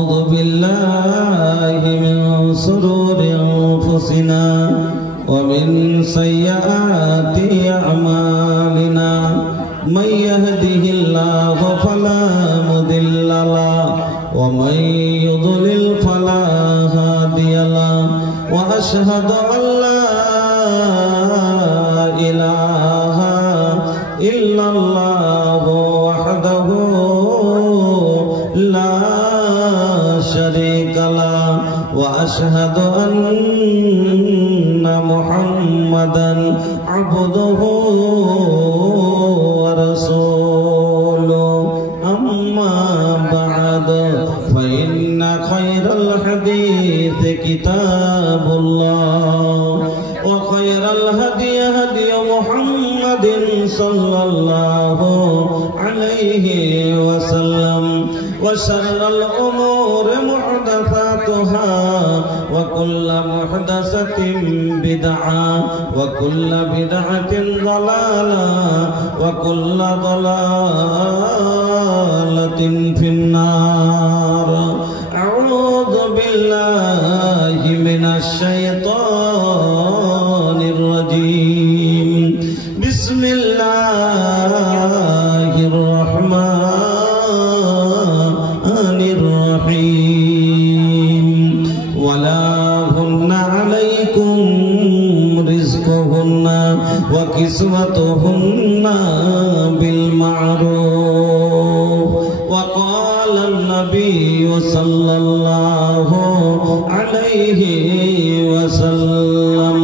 أعوذ بالله من شرور أنفسنا ومن سيئات أعمالنا من يهده الله فلا مضل له ومن يضلل فلا هادي له وأشهد أن لا إله إلا الله وحده لا شريك له وأشهد أن محمدا عبده ورسوله أما بعد فإن خير الحديث كتاب الله وخير الهدي هدي محمد صلى الله عليه وسلم وشر الأمور محدثاتها وكل محدثة بدعة وكل بدعة ضلالة وكل ضلالة في النار أعوذ بالله من الشيطان الرجيم بسم الله الرحمن الرحيم ولا هن عليكم رزقهن وكسوتهن بالمعروف وقال النبي صلى الله عليه وسلم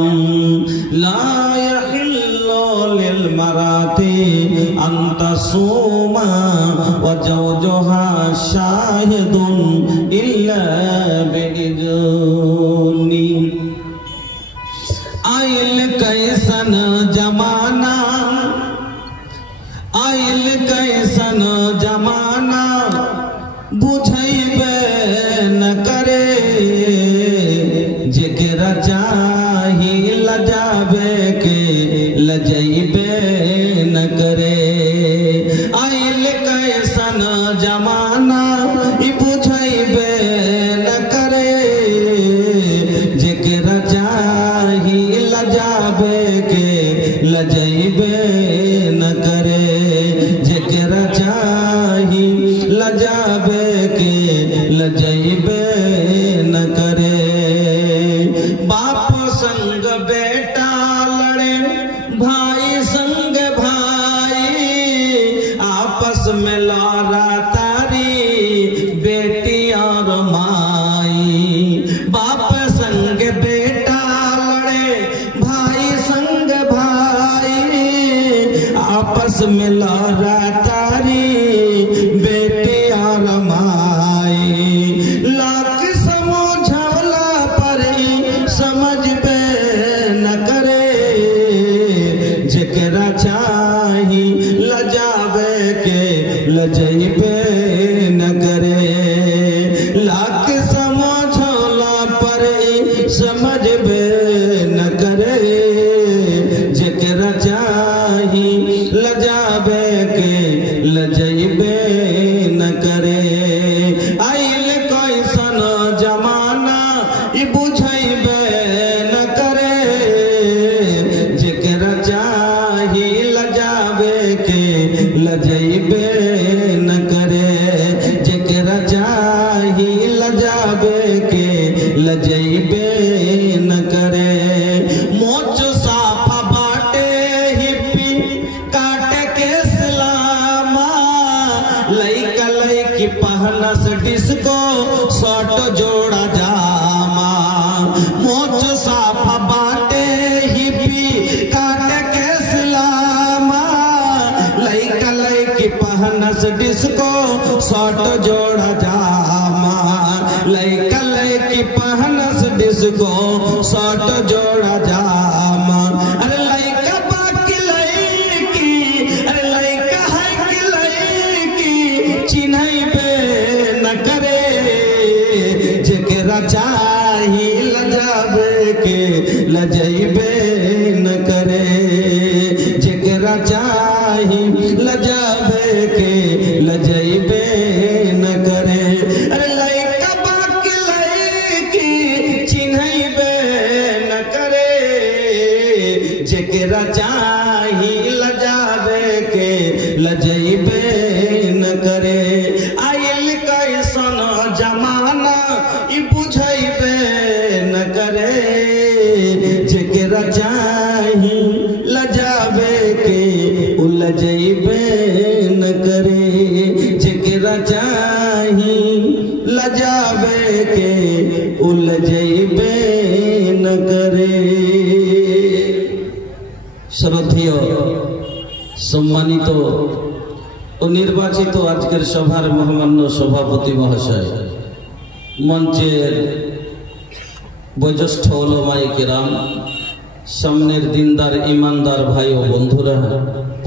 لا يحل للمرأة أن تصوم وزوجها شاهد إلا بإذن आइल कैसन जमाना आइल कैसन जमाना बुझैबे न करे जेकरा चाही लजाबे के लजैबे न करे आइल कैसन जमाना ई बुझैबे न करे जेकरा चाही लजाबे के लजैबे न करे जेकरा चाही लजाबे के लजैबे न करे बाप संग बेटा लड़े भाई संग भाई आपस में लड़ा तारी बेटी और माई बाप संग बेटा लड़े भाई संग भाई आपस में लड़ा तारी बेटी और माई लाख समझौला पर समझ पे न करे जेकरा चाही लजाबे के लजैबे न करे लाख समझौला पर समझबे न करे जेकरा चाही लजाबे के लजैबे न करे आइल कैसन जमाना ई बुझैबे न करे जेकरा चाही लजाबे के लजैबे न करे जेकरा चाही लजाबे के लजैबे न करे मोच साफा बाटे हिप्पी काटे के सलामा लइका लइकी पहनस डिस्को शॉर्ट जोड़ा जामा मोच साफा बाटे हिप्पी काटे के सलामा लइका लइकी पहनस डिस्को शॉर्ट जोड़ा जामा लइका लइकी पहनस डिस्को शॉर्ट जोड़ा जामा अरे लइका बाकी लइकी अरे लइका है कि लइकी चिन्हैबे न करे जेकरा चाही लजाबे के लजैबे न करे जेकरा चाही लजाबे के लजैबे न करे अरे लइका जेकरा चाही लजावे के लजैबे न करे। आयल कैसन जमाना ई बुझैबे न करे। जेकरा चाही लजावे के उ लजैबे न करे। जेकरा चाही लजावे के उ लजैबे न करे। শ্রদ্ধেয় সম্মানিত ও নির্বাচিত আজকের সভার মহামান্য সভাপতি মহাশয়, মঞ্চের বয়োজ্যেষ্ঠ ওলামায়ে কেরাম, সামনের দিনদার ইমানদার ভাই ও বন্ধুরা,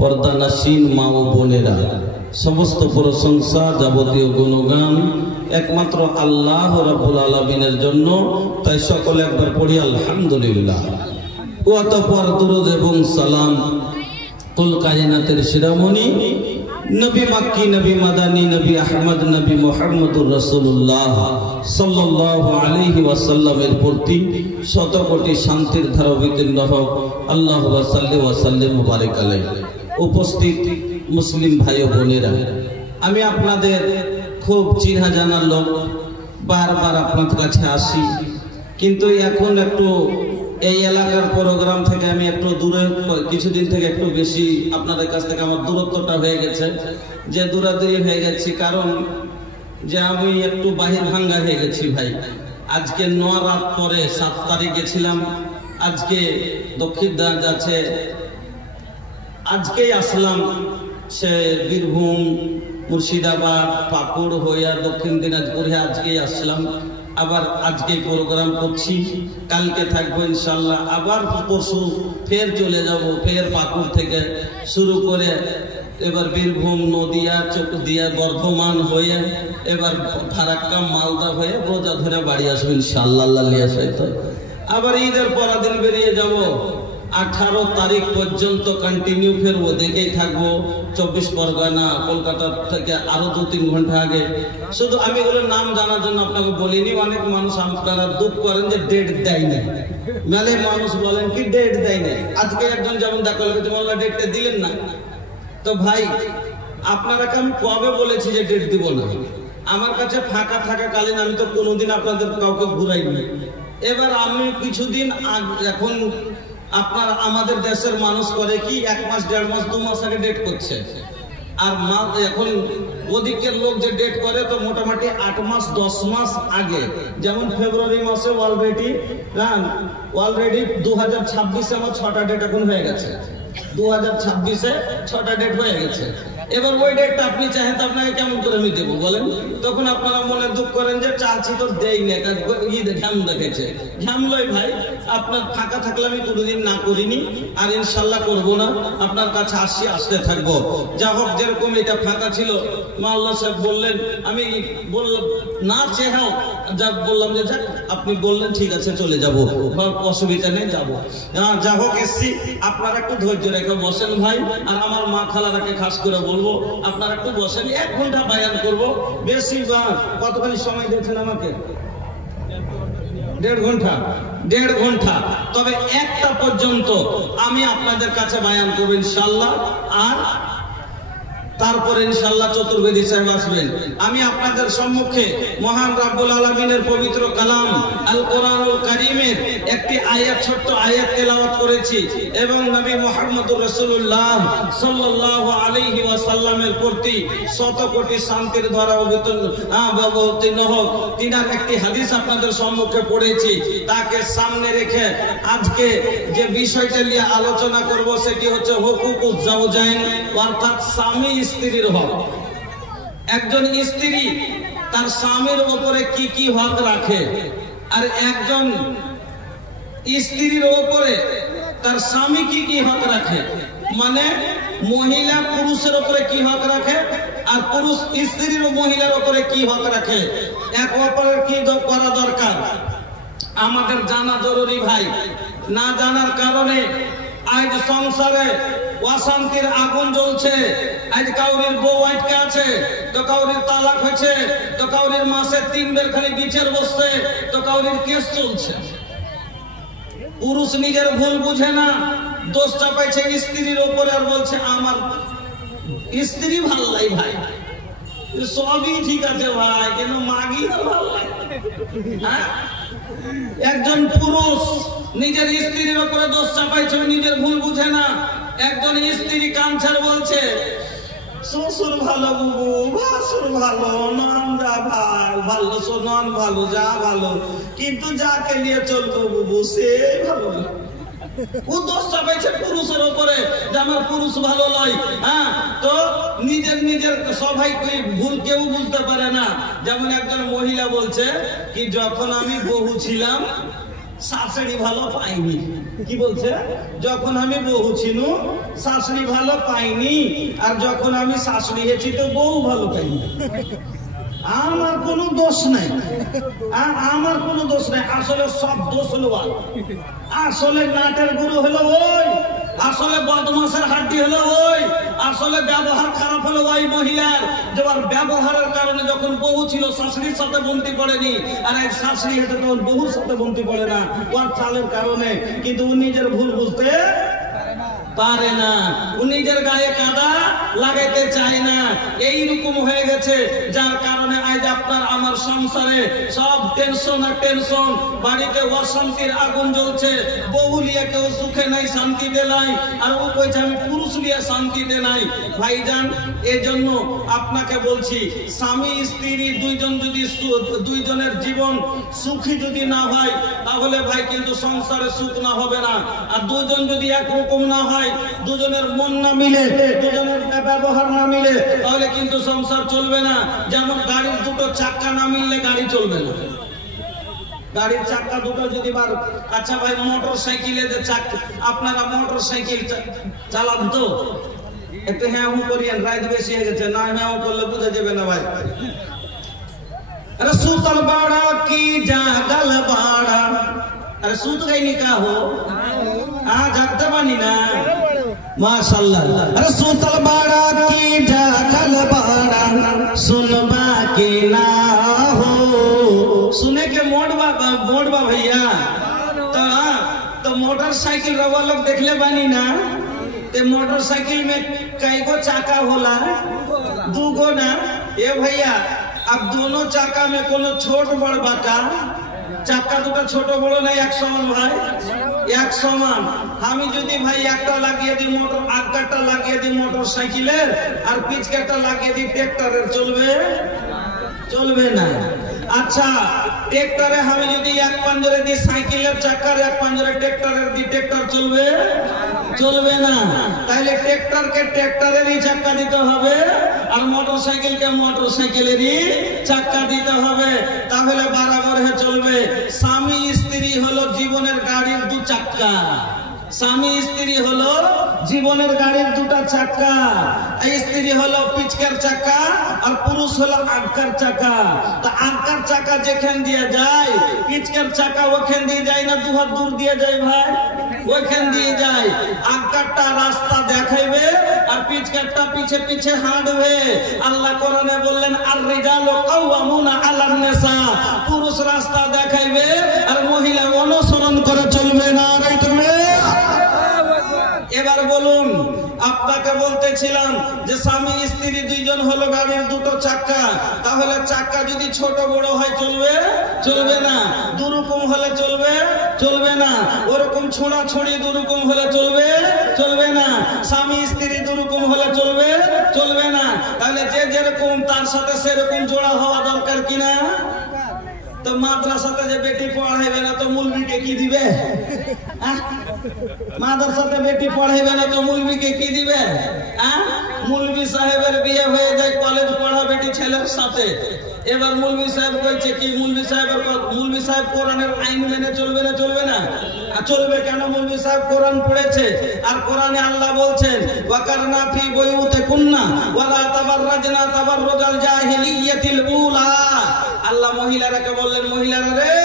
পর্দানাসীন মা ও বোনেরা, সমস্ত প্রশংসা যাবতীয় গুণগান একমাত্র আল্লাহ রাব্বুল আলামিনের জন্য। তাই সকলে একবার পড়ি আলহামদুলিল্লাহ। অতঃপর দুরূদ এবং সালাম কুল কায়নাতের শিরোমণি নবী মাক্কি, নবী মাদানী, নবী আহমদ, নবী মুহাম্মদুর রাসূলুল্লাহ সাল্লাল্লাহু আলাইহি ওয়াসাল্লামের প্রতি শত কোটি শান্তির ধারা অবতীর্ণ হোক। আল্লাহুম্মা সাল্লি ওয়া সাল্লিম ওয়া বারিক আলাইহি। উপস্থিত মুসলিম ভাই ও বোনেরা, আমি আপনাদের খুব চিনা জানা লোক, বারবার আপনাদের কাছে আসি, কিন্তু এখন একটু এই এলাকার প্রোগ্রাম থেকে আমি একটু দূরে, কিছুদিন থেকে একটু বেশি আপনাদের কাছ থেকে আমার দূরত্বটা হয়ে গেছে। যে দূরাদূরি হয়ে গেছি কারণ যে আমি একটু বাহির ভাঙ্গা হয়ে গেছি ভাই। আজকে 9 রাত পরে 7 তারিখ গেছিলাম, আজকে দক্ষিণ দিনাজ যাচ্ছে, আজকেই আসলাম। সে বীরভূম, মুর্শিদাবাদ, পাকুড় হইয়া দক্ষিণ দিনাজপুরে আজকেই আসলাম। আবার আজকে প্রোগ্রাম করছি, কালকে থাকবো ইনশাল্লাহ। আবার পরশু ফের চলে যাব, ফের পাকুড় থেকে শুরু করে এবার বীরভূম, নদিয়া, চকদিয়া, বর্ধমান হয়ে এবার ফারাক্কা, মালদা হয়ে রোজা ধরে বাড়ি আসবো ইনশাল্লাহ। আবার ঈদের পরের দিন বেরিয়ে যাব। 18 তারিখ পর্যন্ত কন্টিনিউ ফের ওদিকেই থাকবো। 24 পরগনা, কলকাতা থেকে আরো 2-3 ঘন্টা আগে। শুধু আমি এগুলোর নাম জানার জন্য আপনাকে বলিনি। অনেক মানুষ আপনারা দুঃখ করেন যে ডেট দেয় না, মেলে মানুষ বলেন কি ডেট দেয় না। আজকে একজন যেমন দেখা হলো, মোল্লা ডেটটা দিলেন না। তো ভাই আপনারাকে আমি কবে বলেছি যে ডেট দিব না? আমার কাছে ফাঁকা থাকাকালীন আমি তো কোনোদিন আপনাদের কাউকে ঘুরাইনি। এবার আমি কিছুদিন এখন আপনার আমাদের দেশের মানুষ করে কি 1 মাস, 1.5 মাস, 2 মাস আগে ডেট করছে। আর এখন ওদিকের লোক যে ডেট করে তো মোটামুটি 8 মাস 10 মাস আগে। যেমন ফেব্রুয়ারি মাসে অলরেডি 2026-এ আমার 6টা ডেট এখন হয়ে গেছে। 2026-এ 6টা ডেট হয়ে গেছে। এবার ওই ডেটটা আপনি চাহেন তো আপনাকে কেমন করে আমি দেবো বলেন? তখন আপনারা মনে দুঃখ করেন যে চাচ্ছি তো দেই না, ঈদ ঘাম দেখেছে। ঘামলই ভাই, আপনার ফাঁকা থাকলে আমি কোনোদিন না করিনি, আর ইনশাল্লাহ করবো না। আপনার কাছে আসতে থাকবো। যা হোক, যেরকম এটা ফাঁকা ছিল, মাওলানা সাহেব বললেন, আমি বললাম না চেহাও, যা বললাম যে যাক আপনি বললেন ঠিক আছে চলে যাবো, অসুবিধা নেই যাবো। যা হোক এসছি, আপনারা একটু ধৈর্য রেখে বসেন ভাই। আর আমার মা খালারাকে খাস করে বলবো আপনারা একটু বসেন, 1 ঘন্টা বায়ান করবো। বেশি কতখানি সময় দিয়েছেন আমাকে? 1.5 ঘন্টা। তবে 1টা পর্যন্ত আমি আপনাদের কাছে বায়ান করবো ইনশাল্লাহ। আর তারপরে ইনশাআল্লাহ চতুর্বেদী সাহেব আসবেন। আমি আপনাদের সম্মুখে মহান রাব্বুল আলামিনের পবিত্র কালাম আল কোরআনুল কারীমের একটি আয়াত, ছোট্ট আয়াত তেলাওয়াত করেছি এবং নবী মুহাম্মদুর রাসূলুল্লাহ সাল্লাল্লাহু আলাইহি ওয়াসাল্লামের প্রতি শত কোটি শান্তির ধারা অবতীর্ণ হোক। তিনার একটি হাদিস আপনাদের সম্মুখে পড়েছি, তাকে সামনে রেখে আজকে যে বিষয়টা নিয়ে আলোচনা করব সেটি হচ্ছে হুকুকুজ জাওজাইন, অর্থাৎ স্বামী স্ত্রীর হক। একজন স্ত্রী তার স্বামীর উপরে কি কি হক রাখে, আর একজন স্ত্রীর উপরে তার স্বামী কি কি হক রাখে। মানে মহিলা পুরুষের উপরে কি হক রাখে, আর পুরুষ স্ত্রীর ও মহিলার উপরে কি হক রাখে, এক অপরের কি করা দরকার আমাদের জানা জরুরি ভাই। না জানার কারণে আজ সংসারে অশান্তির আগুন জ্বলছে। আজ কাউরির বউ আটকে আছে, তো কাউরির তালাক হয়েছে, তো কাউরির মাসে 3 বের খালি বিচার বসছে, তো কাউরির কেস চলছে। পুরুষ নিজের ভুল বুঝে না, দোষ চাপাইছে স্ত্রীর উপরে আর বলছে আমার স্ত্রী ভাল লাই ভাই। সবই ঠিক আছে ভাই, কিন্তু মাগি না ভাল লাগে। একজন পুরুষ নিজের স্ত্রীর উপরে দোষ চাপাইছে, নিজের ভুল বুঝে না। একজন স্ত্রী কামছার বলছে শ্বশুর ভালো বুবু, ভাসুর ভালো, নন্দা ভালো, সোনন ভালো, যা ভালো, কিন্তু যাকে নিয়ে চলবো বুবু সে ভালো না। ও দোষ চাপাইছে পুরুষের উপরে যে আমার পুরুষ ভালো নয়। হ্যাঁ, তো নিজের সবাই ভুল কেউ বুঝতে পারে না। যেমন একজন মহিলা বলছে কি যখন আমি বহু ছিলাম শাশুড়ি ভালো পাইনি। কি বলছে? যখন আমি বহু ছিল শাশুড়ি ভালো পাইনি, আর যখন আমি শাশুড়ি হয়েছি তো বউ ভালো পাইনি। আমার কোনো দোষ নাই, আমার কোনো দোষ নাই। আসলে সব দোষ হলো আসলে নাটের গুরু হলো ওই, আসলে বদমাশের হাড্ডি হলো ওই, আসলে ব্যবহার খারাপ হলো ওই মহিলার। যেবার ব্যবহারের কারণে যখন বহু ছিল শাশুড়ির সাথে বন্তি পড়েনি, আর এক শাশুড়ি হতে তখন বহুর সাথে বন্তি পড়ে না, ওর চালের কারণে। কিন্তু ও নিজের ভুল বুঝতে পারে না, ও নিজের গায়ে কাদা লাগাইতে চায় না। এইরকম হয়ে গেছে, যার কারণে আজ আপনার আমার সংসারে সব টেনশন আর টেনশন, বাড়িতে অশান্তির আগুন জ্বলছে। বহু লিয়ে কেউ সুখে নাই, শান্তিতে নাই, আর ও কইছে আমি পুরুষ লিয়ে শান্তিতে নাই। ভাইজান, এজন্য আপনাকে বলছি, স্বামী স্ত্রী দুইজন যদি দুইজনের জীবন সুখী যদি না হয়, তাহলে ভাই কিন্তু সংসারে সুখ না হবে না। আর দুজন যদি একরকম না হয়, দুজনের মন না মিলে, দুজনের ব্যবহার না মিলে, তাহলে কিন্তু সংসার চলবে না। যেমন গাড়ির দুটো চাক্কা না মিললে গাড়ি চলবে না। গাড়ির চাক্কা দুটো যদি বার, আচ্ছা ভাই মোটর সাইকেলে যে চাক্কা, আপনারা মোটর সাইকেল চালান তো একটু হ্যাঁ হু করিয়েন, রাত বেশি হয়ে গেছে, না হ্যাঁ করলে বুঝে যাবে না ভাই। अरे सूतल बाड़ा की जागल बाड़ा, अरे सूत गई निकाह हो जागते बानी ना माशाल्लाह। अरे सूतल बाड़ा की जागल बाड़ा सुनबा के ना हो, सुने के मोड़बा भैया। तो मोटरसाइकिल रवा लोग देखले बानी ना, ते मोटरसाइकिल में कई गो चाका होला? दूगो ना। ये भैया अब दोनों चाका में कोनो छोट बड़ बाका, चाका दुटा ছোট বড় নাই, এক সমান ভাই, এক সমান। আমি যদি ভাই একটা লাগিয়ে দিই মোটর, আগটা লাগিয়ে দিই মোটর সাইকেলের, আর পিছকাটা লাগিয়ে দিই ট্রাক্টরের, চলবে? চলবে না। আচ্ছা, ট্রাক্টরে আমি যদি এক পাঞ্জরে দিই সাইকেলের চাকার, এক পাঞ্জরে ট্রাক্টরের দিই, ট্রাক্টর চলবে? চলবে না। তাহলে ট্রাক্টরকে ট্রাক্টরেরই চাকা দিতে হবে, আর মোটরসাইকেলকে মোটরসাইকেলেরই চাকা দিতে হবে, তাহলে বরাবর হয়ে চলবে। স্বামী স্ত্রী হলো জীবনের গাড়ির দু চাক্কা, স্বামী স্ত্রী হলো জীবনের গাড়ির দুটা চাক্কা। স্ত্রী হলো পিছকার চাকা, আর পুরুষ হলো আগকার চাকা। তো আগকার চাকা যেখান দিয়ে যায়, পিছকার চাকা ওখান দিয়ে যায় না, দু হাত দূর দিয়ে যায় ভাই, ওখান দিয়ে যায়। আগকারটা রাস্তা দেখাইবে, আর পিছকারটা পিছে পিছে হাঁটবে। আল্লাহ কোরআনে বললেন আর রিজালু কাওয়ামুনা আলান নিসা, পুরুষ রাস্তা দেখাইবে আর মহিলা অনুসরণ করে চলবে না। এবার বলুন, আপনাকে বলতেছিলাম যে স্বামী স্ত্রী দুইজন হলো গাড়ির দুটো চাক্কা, তাহলে চাক্কা যদি ছোট বড় হয় চলবে? চলবে না। দুরকম হলে চলবে? চলবে না। ওরকম ছোড়া ছড়ি দুরকম হলে চলবে? চলবে না। স্বামী স্ত্রী দুরকম হলে চলবে? চলবে না। তাহলে যে যেরকম তার সাথে সেরকম জোড়া হওয়া দরকার কিনা? তো মাদ্রাসাতে যে বেটি পড়াইবে না তো মুলবিকে কি দিবে? মাদ্রাসাতে বেটি পড়াইবে না তো মুলবিকে কি দিবে? মুলবি সাহেবের বিয়ে হয়ে যায় কলেজ পড়া বেটি ছেলের সাথে। এবার মুলবি সাহেব কইছে কি, মুলবি সাহেব কোরআনের আইন মেনে চলবে না? চলবে না। চলবে কেন? মুলবি সাহেব কোরআন পড়েছে, আর কোরআনে আল্লাহ বলছেন ওয়াকারনা ফি বুয়ুতিকুন্না ওয়ালা তাবাররাজনা তাবাররুজাল জাহিলিয়াতিল উলা। আল্লাহ মহিলারাকে বললেন, মহিলারা রে,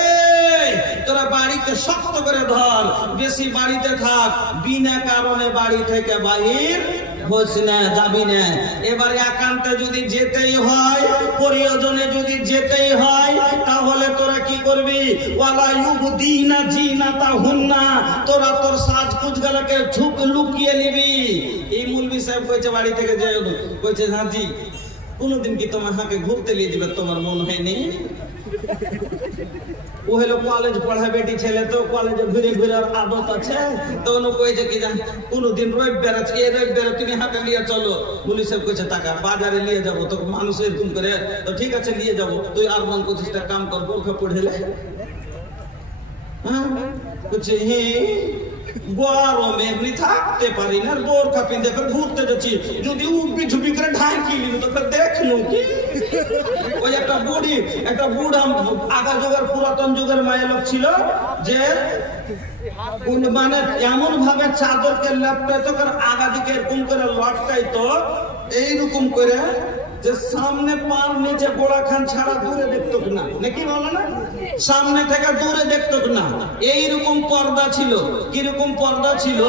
তোরা বাড়িতে শক্ত করে ধর, বেশি বাড়িতে থাক, বিনা কারণে বাড়ি থেকে বাহির হোস না, যাবি না। এবার একান্তে যদি যেতেই হয়, প্রয়োজনে যদি যেতেই হয়, তাহলে তোরা কি করবি? ওয়ালা ইউবদিনা জিনাতাহুন্না, তোরা তোর সাজগুজগুলোকে ঝুঁক লুকিয়ে নিবি। এই মৌলভী সাহেব কইছে বাড়ি থেকে যে কইছে হাজি কোনদিন কি তোমার হাঁকে ঘুরতে নিয়ে যাবে, তোমার মন হয়নি? ও হলো কলেজ পড়া বেটি ছেলে, তো কলেজে ঘুরে ঘুরে আদত আছে, তো উনি কইছে কি জান কোনদিন রবিবার আছে, এই রবিবার তুমি হাঁকে নিয়ে চলো। পুলিশ সাহেব কইছে টাকা বাজারে নিয়ে যাবো, তো মানুষ এরকম করে, তো ঠিক আছে নিয়ে যাবো, তুই আর মন করছিস কাম কর, বোরখা পড়েলে। হ্যাঁ বলছে গরমে এমনি থাকতে পারি না, বোরখা পিঁধে ঘুরতে যাচ্ছি, যদি উঠবি ঝুপি করে ঢাকি নিবি তো দেখলো কি? ওই একটা বুড়া আগা যুগের পুরাতন যুগের মায়ের লোক ছিল, যে মানে এমন ভাবে চাদরকে লেপটাইতো, আগা দিকে এরকম করে লটকাইতো এইরকম করে, যে সামনে পার নিচে গোড়া খান ছাড়া দূরে দেখতো না, নাকি বলো না? সামনে থেকে দূরে দেখতো না, এইরকম পর্দা ছিল। কিরকম পর্দা ছিল?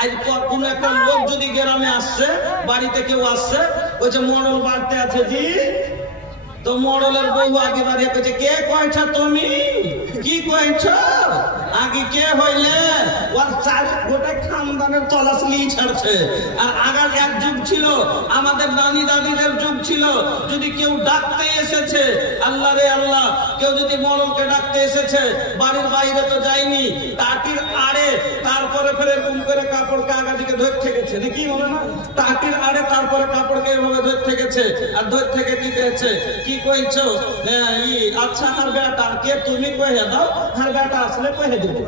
আজ কোন একটা লোক যদি গ্রামে আসছে, বাড়িতে কেউ আসছে, বলছে মডেল বাড়তে আছে জি, তো মডেলের বউ আগে বাড়িয়ে কইছে কে কইছ তুমি, কি কইছ, আগে কে হইলে? ওর চার গোটা খানদানের তলাশলি ছাড়ছে। আর আগার এক যুগ ছিল, আমাদের নানি দাদিদের যুগ ছিল, যদি কেউ ডাকতে এসেছে, আল্লাহ রে আল্লাহ, কেউ যদি মডেলকে ডাকতে এসেছে, বাড়ির বাইরে তো যায়নি, টাটির আড়ে তারপরে ফের এরকম করে কাপড়কে আগা দিকে ধরে থেকেছে, নাকি বলে না? টাটির আড়ে তারপরে কাপড়কে এভাবে ধরে থেকেছে, আর ধরে থেকে কি করেছে, কি কইছো? আচ্ছা হার বেটা কে তুমি কহে দাও, হার বেটা আসলে কহে দেবো,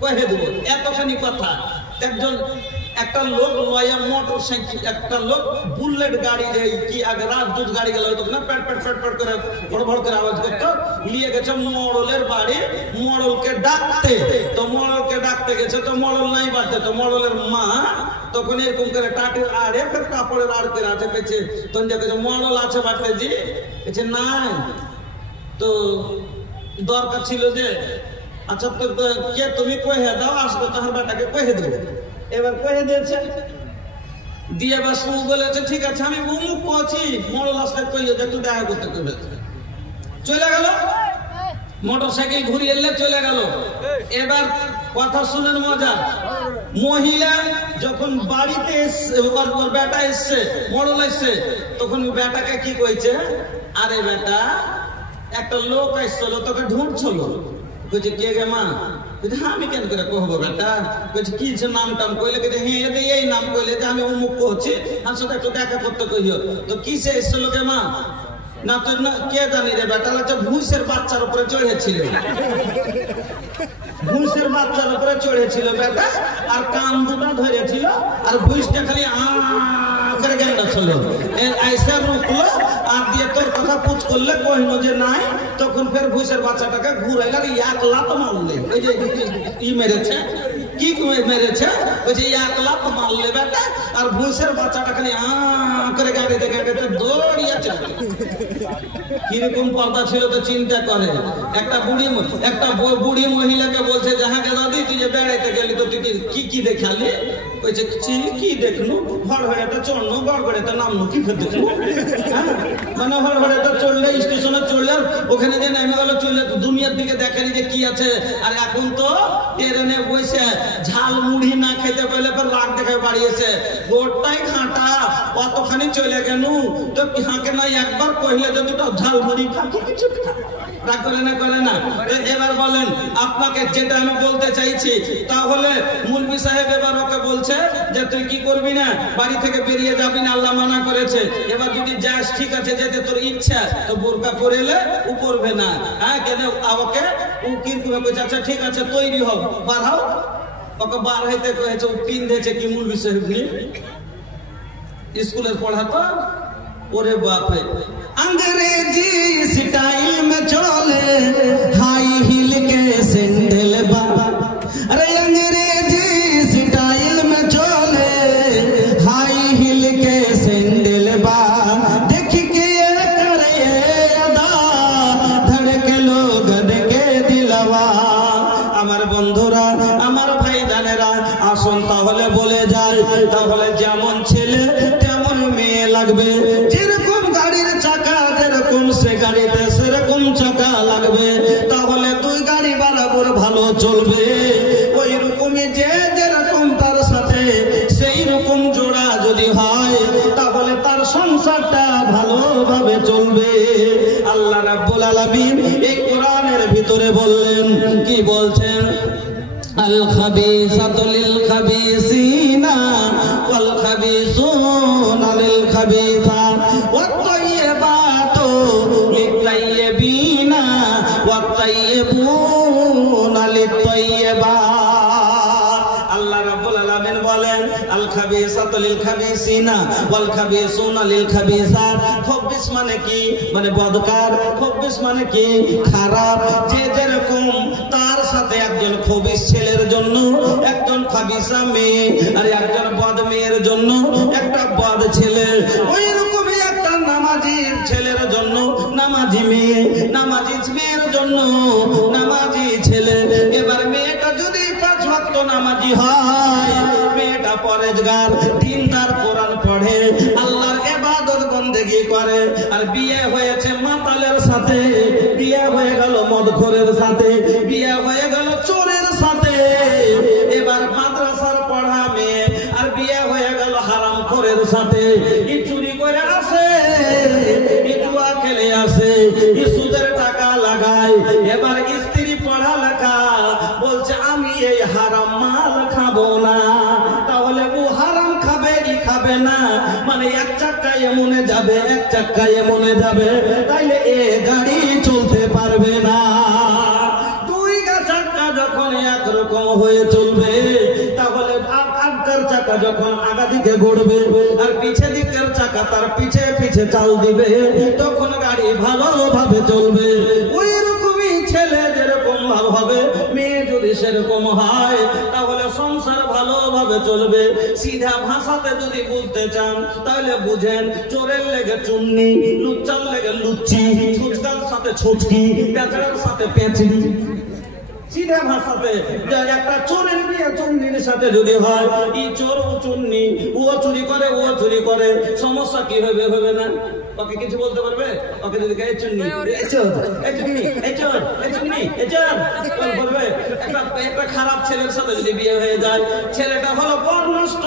কহে দেবো, এতখানি কথা। একজন একটা লোক লয়া মোটর সাইকেল, একটা লোক বুলেট গাড়ি, কি আগে রাজদূত গাড়ি গেল হতো না, প্যাট প্যাট প্যাট প্যাট করে বড় বড় করে আওয়াজ করতো, নিয়ে গেছে মডেলের বাড়ি, মডেলকে ডাকতে। তো মডেলকে ডাকতে গেছে, তো মডেল নাই বাড়তে, তো মডেলের মা তখন এরকম করে টাটির আড়ে ফের কাপড়ের আড় করে আছে, পেয়েছে তখন দেখেছে মডেল আছে বাড়তে জি, পেয়েছে নাই, তো দরকার ছিল যে আচ্ছা তো কে তুমি কহে দাও, আসবে তাহার বেটাকে কহে দেবো। এবার কহে দিয়েছে, দিয়ে বাস বলেছে ঠিক আছে আমি উমুক পৌঁছি, মডেল আসলে কইলে যে একটু দেখা করতে করবে, চলে গেল মোটর সাইকেল ঘুরিয়ে এলে চলে গেল। এবার কথা শুনেন মজা, মহিলা যখন বাড়িতে এসছে, ওর বেটা এসছে, মডেল এসছে, তখন বেটাকে কি কইছে, আরে বেটা একটা লোক আসছিল তোকে ঢুঁড়ছিল, বলছে কে গে মা, আমি কেন করে কহবো বেটা, বলছে কি নাম টাম কইলে, হ্যাঁ এই নাম কইলে যে আমি অমুক করছি, আমার সাথে একটু দেখা করতে কইও, তো কিসে এসছিল গে মা, না তো কে জানি রে বেটা, ভুঁইসের বাচ্চার উপরে চড়েছিল, ভুঁইসের বাচ্চার উপরে চড়েছিল বেটা, আর কান দুটা ধরেছিল, আর ভুঁইসটা খালি করে গেন্ডা ছিল, আইসা রুকলো, আর দিয়ে তোর কথা পুছ করলে কহিল যে নাই, তখন ফের ভুঁইসের বাচ্চাটাকে ঘুরাইল, আর এক লাত মারলে, ওই যে ই মেরেছে, কি মেরেছে, ওই যে এক লাত মারলে বেটা, আর ভুঁইসের বাচ্চাটা খালি করে গাড়িতে গাড়িতে দৌড়িয়েছে। কিরকম পর্দা ছিল তো চিন্তা করে। একটা বুড়ি মহিলাকে বলছে যে হ্যাঁ দাদি তুই যে বেড়াইতে গেলি তো তুই কি দেখালি, বলছে কি দেখলু, হড়হড়াতে চড়লো, গড়গড়াতে নামলো, কি ফের দেখলু, মানে হড়হড়াতে চড়লে, স্টেশনে চড়লে, ওখানে যে নেমে গেল, চললে দুনিয়ার দিকে দেখেনি যে কি আছে। আর এখন তো ট্রেনে বসে ঝাল মুড়ি না খেতে পারলে রাগ দেখায় বাড়িয়েছে, গোটাই খাঁটা, অতখানি চলে গেল, তো হাঁকে না একবার কহিলে যে দুটো ঝাল মুড়ি খাকি কিছু রাগ করে না। এবার বলেন আপনাকে যেটা আমি বলতে চাইছি, তাহলে মুলবি সাহেব এবার ওকে বলছে যে তুই কি করবি না, বাড়ি থেকে বেরিয়ে যাবি না, আল্লাহ মানা করেছে। এবার যদি যাস ঠিক আছে, যেতে তোর ইচ্ছা, তো বোরকা পরে এলে ও পরবে না, হ্যাঁ কেন ওকে ও কিরকম কইছে, আচ্ছা ঠিক আছে তৈরি হও, বার হও, ওকে বার হইতে কয়েছে, ও পিন্ধেছে কি মুলবি সাহেব নি স্কুলের পড়াতো, ওরে বাপরে अंग्रेजी स्टाइल में चले हाई हिल के सैंडल बा, अरे अंग्रेजी स्टाइल में चले हाई हिल के सैंडल बा, देख के करे अदा धड़के लोग के दिलवा। আমার বন্ধুরা, আমার ভাই জানেরা, আসুন তাহলে বলে যায়, তাহলে যেমন ছেলে তেমন মেয়ে লাগবে, যেরকম গাড়ির চাকা যেরকম সে গাড়িতে সেরকম চাকা লাগবে, তাহলে তুই চলবে। ওই রকমই যে যেরকম তার সাথে সেই রকম জোড়া যদি হয় তাহলে তার সংসারটা ভালোভাবে চলবে। আল্লাহ রাব্বুল আলামিন এই কোরআনের ভিতরে বললেন, কি বলছেন? আল খাবিসাতু লিল খাবিসিনা ওয়াল খাবিসুনা লিল খাবিসাত ওয়াত তাইয়্যিবাতু লিত তাইয়্যিবিনা ওয়াত তাইয়্যিবুনা লিত তাইয়্যিবাত। আল্লাহ রাব্বুল আলামিন বলেন, আল খাবিসাতু লিল খাবিসিনা ওয়াল খাবিসুনা লিল খাবিসাত। খবিস মানে কি? মানে বদকার। খবিস মানে কি? খারাপ। যে যেরকম তার সাথে একজন খবিস ছেলের জন্য একজন খাবিসা মেয়ে, আর একজন বদ মেয়ের জন্য একটা বদ ছেলে। ওই রকমই একটা নামাজি ছেলের জন্য নামাজি মেয়ে, নামাজি মেয়ের জন্য নামাজি ছেলে। এবার মেয়েটা যদি 5 ওয়াক্ত নামাজি হয়, মেয়েটা পরেজগার, দিনদার, কোরআন পড়ে, আল্লাহর ইবাদত বন্দেগী করে, আর বিয়ে হয়েছে মাতালের সাথে, বিয়ে হয়ে গেল মদখোরের সাথে, বিয়ে হয়ে গেল চোরের সাথে। এবার মাদ্রাসার পড়া মেয়ে আর বিয়ে হয়ে গেল হারামখোরের সাথে। ই চুরি করে আসে, ই জুয়া খেলে আসে, ই সুদের টাকা লাগায়। এবার স্ত্রী পড়ালেখা বলছে আমি এই হারাম মাল খাবো না, তাহলে ও হারাম খাবে, ই খাবে না। মানে এক চাক্কায় এমনে যাবে, এক চাক্কায় এমনে যাবে, তাইলে এ গাড়ি চলতে পারবে না। দুই চাক্কা যখন একরকম হয়ে চলবে, তাহলে আগের চাকা যখন আগা দিকে ঘুরবে আর পিছে দিকের চাকা তার পিছে পিছে চাল দিবে, তখন গাড়ি ভালোভাবে চলবে। ওই রকমই ছেলে যেরকম ভালো হবে, মেয়ে যদি সেরকম হয়, তাহলে সংসার ভালোভাবে চলবে। সিধা ভাষাতে যদি বুঝতে চান তাহলে বুঝেন, চোরের লেগে চুন্নি, লুচ্চার লেগে লুচ্চি, ছুচকার সাথে ছুচকি, পেঁচড়ার সাথে পেঁচড়ি। সিধা ভাষাতে একটা চোরের বিয়ে চুন্নির সাথে যদি হয়, ই চোর ও চুন্নি, ও চুরি করে ও চুরি করে, সমস্যা কি হবে? হবে না? ওকে কিছু বলতে পারবে? ওকে যদি গায়ে চুন্নি, এই চোর, এই চুন্নি, এই চোর, এই চুন্নি, এই চোর বলবে? একটা খারাপ ছেলের সাথে যদি বিয়ে হয়ে যায়, ছেলেটা হলো পর নষ্ট।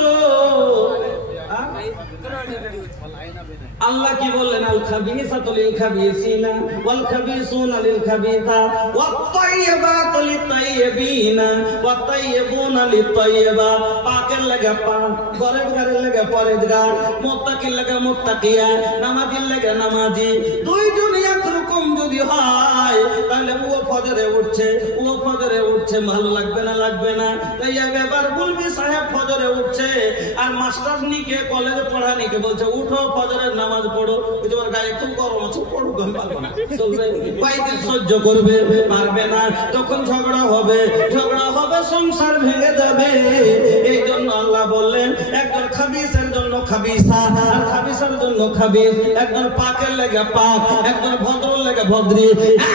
আল্লাহ কি বললেন? আল খাবিসাতু লিল খাবিসিনা ওয়াল খাবিসুনা লিল খাবিসাত ওয়াত তাইয়্যিবাতু লিত তাইয়্যিবিনা ওয়াত তাইয়্যিবুনা লিত তাইয়্যিবাত। পাকের লাগা পাক, পরেজগারের লাগা পরেজগার, মুত্তাকির লাগা মুত্তাকিয়া, নামাজির লাগা নামাজি। দুইজন একরকম যদি হয়, তাহলে ও ফজরে উঠছে, ও ফজরে উঠছে, ভালো লাগবে না? লাগবে না? তাই এবার বলবি সাহেব ফজরে উঠছে, আর মাস্টার নিকে কলেজে পড়ানিকে বলছে উঠো ফজরের নামাজ পড়ো। তোমার গায়ে খুব গরম আছে, পড়ো, পারবো না, চলবে? কয়েকদিন সহ্য করবে, পারবে না, তখন ঝগড়া হবে, ঝগড়া হবে, সংসার ভেঙে যাবে। এই জন্য আল্লাহ বললেন, একজন খাবিসের জন্য খাবিসা, আর খাবিসের জন্য খাবিস। একজন পাকের লেগে পাক, একজন ভদ্রের লেগে ভদ্রী,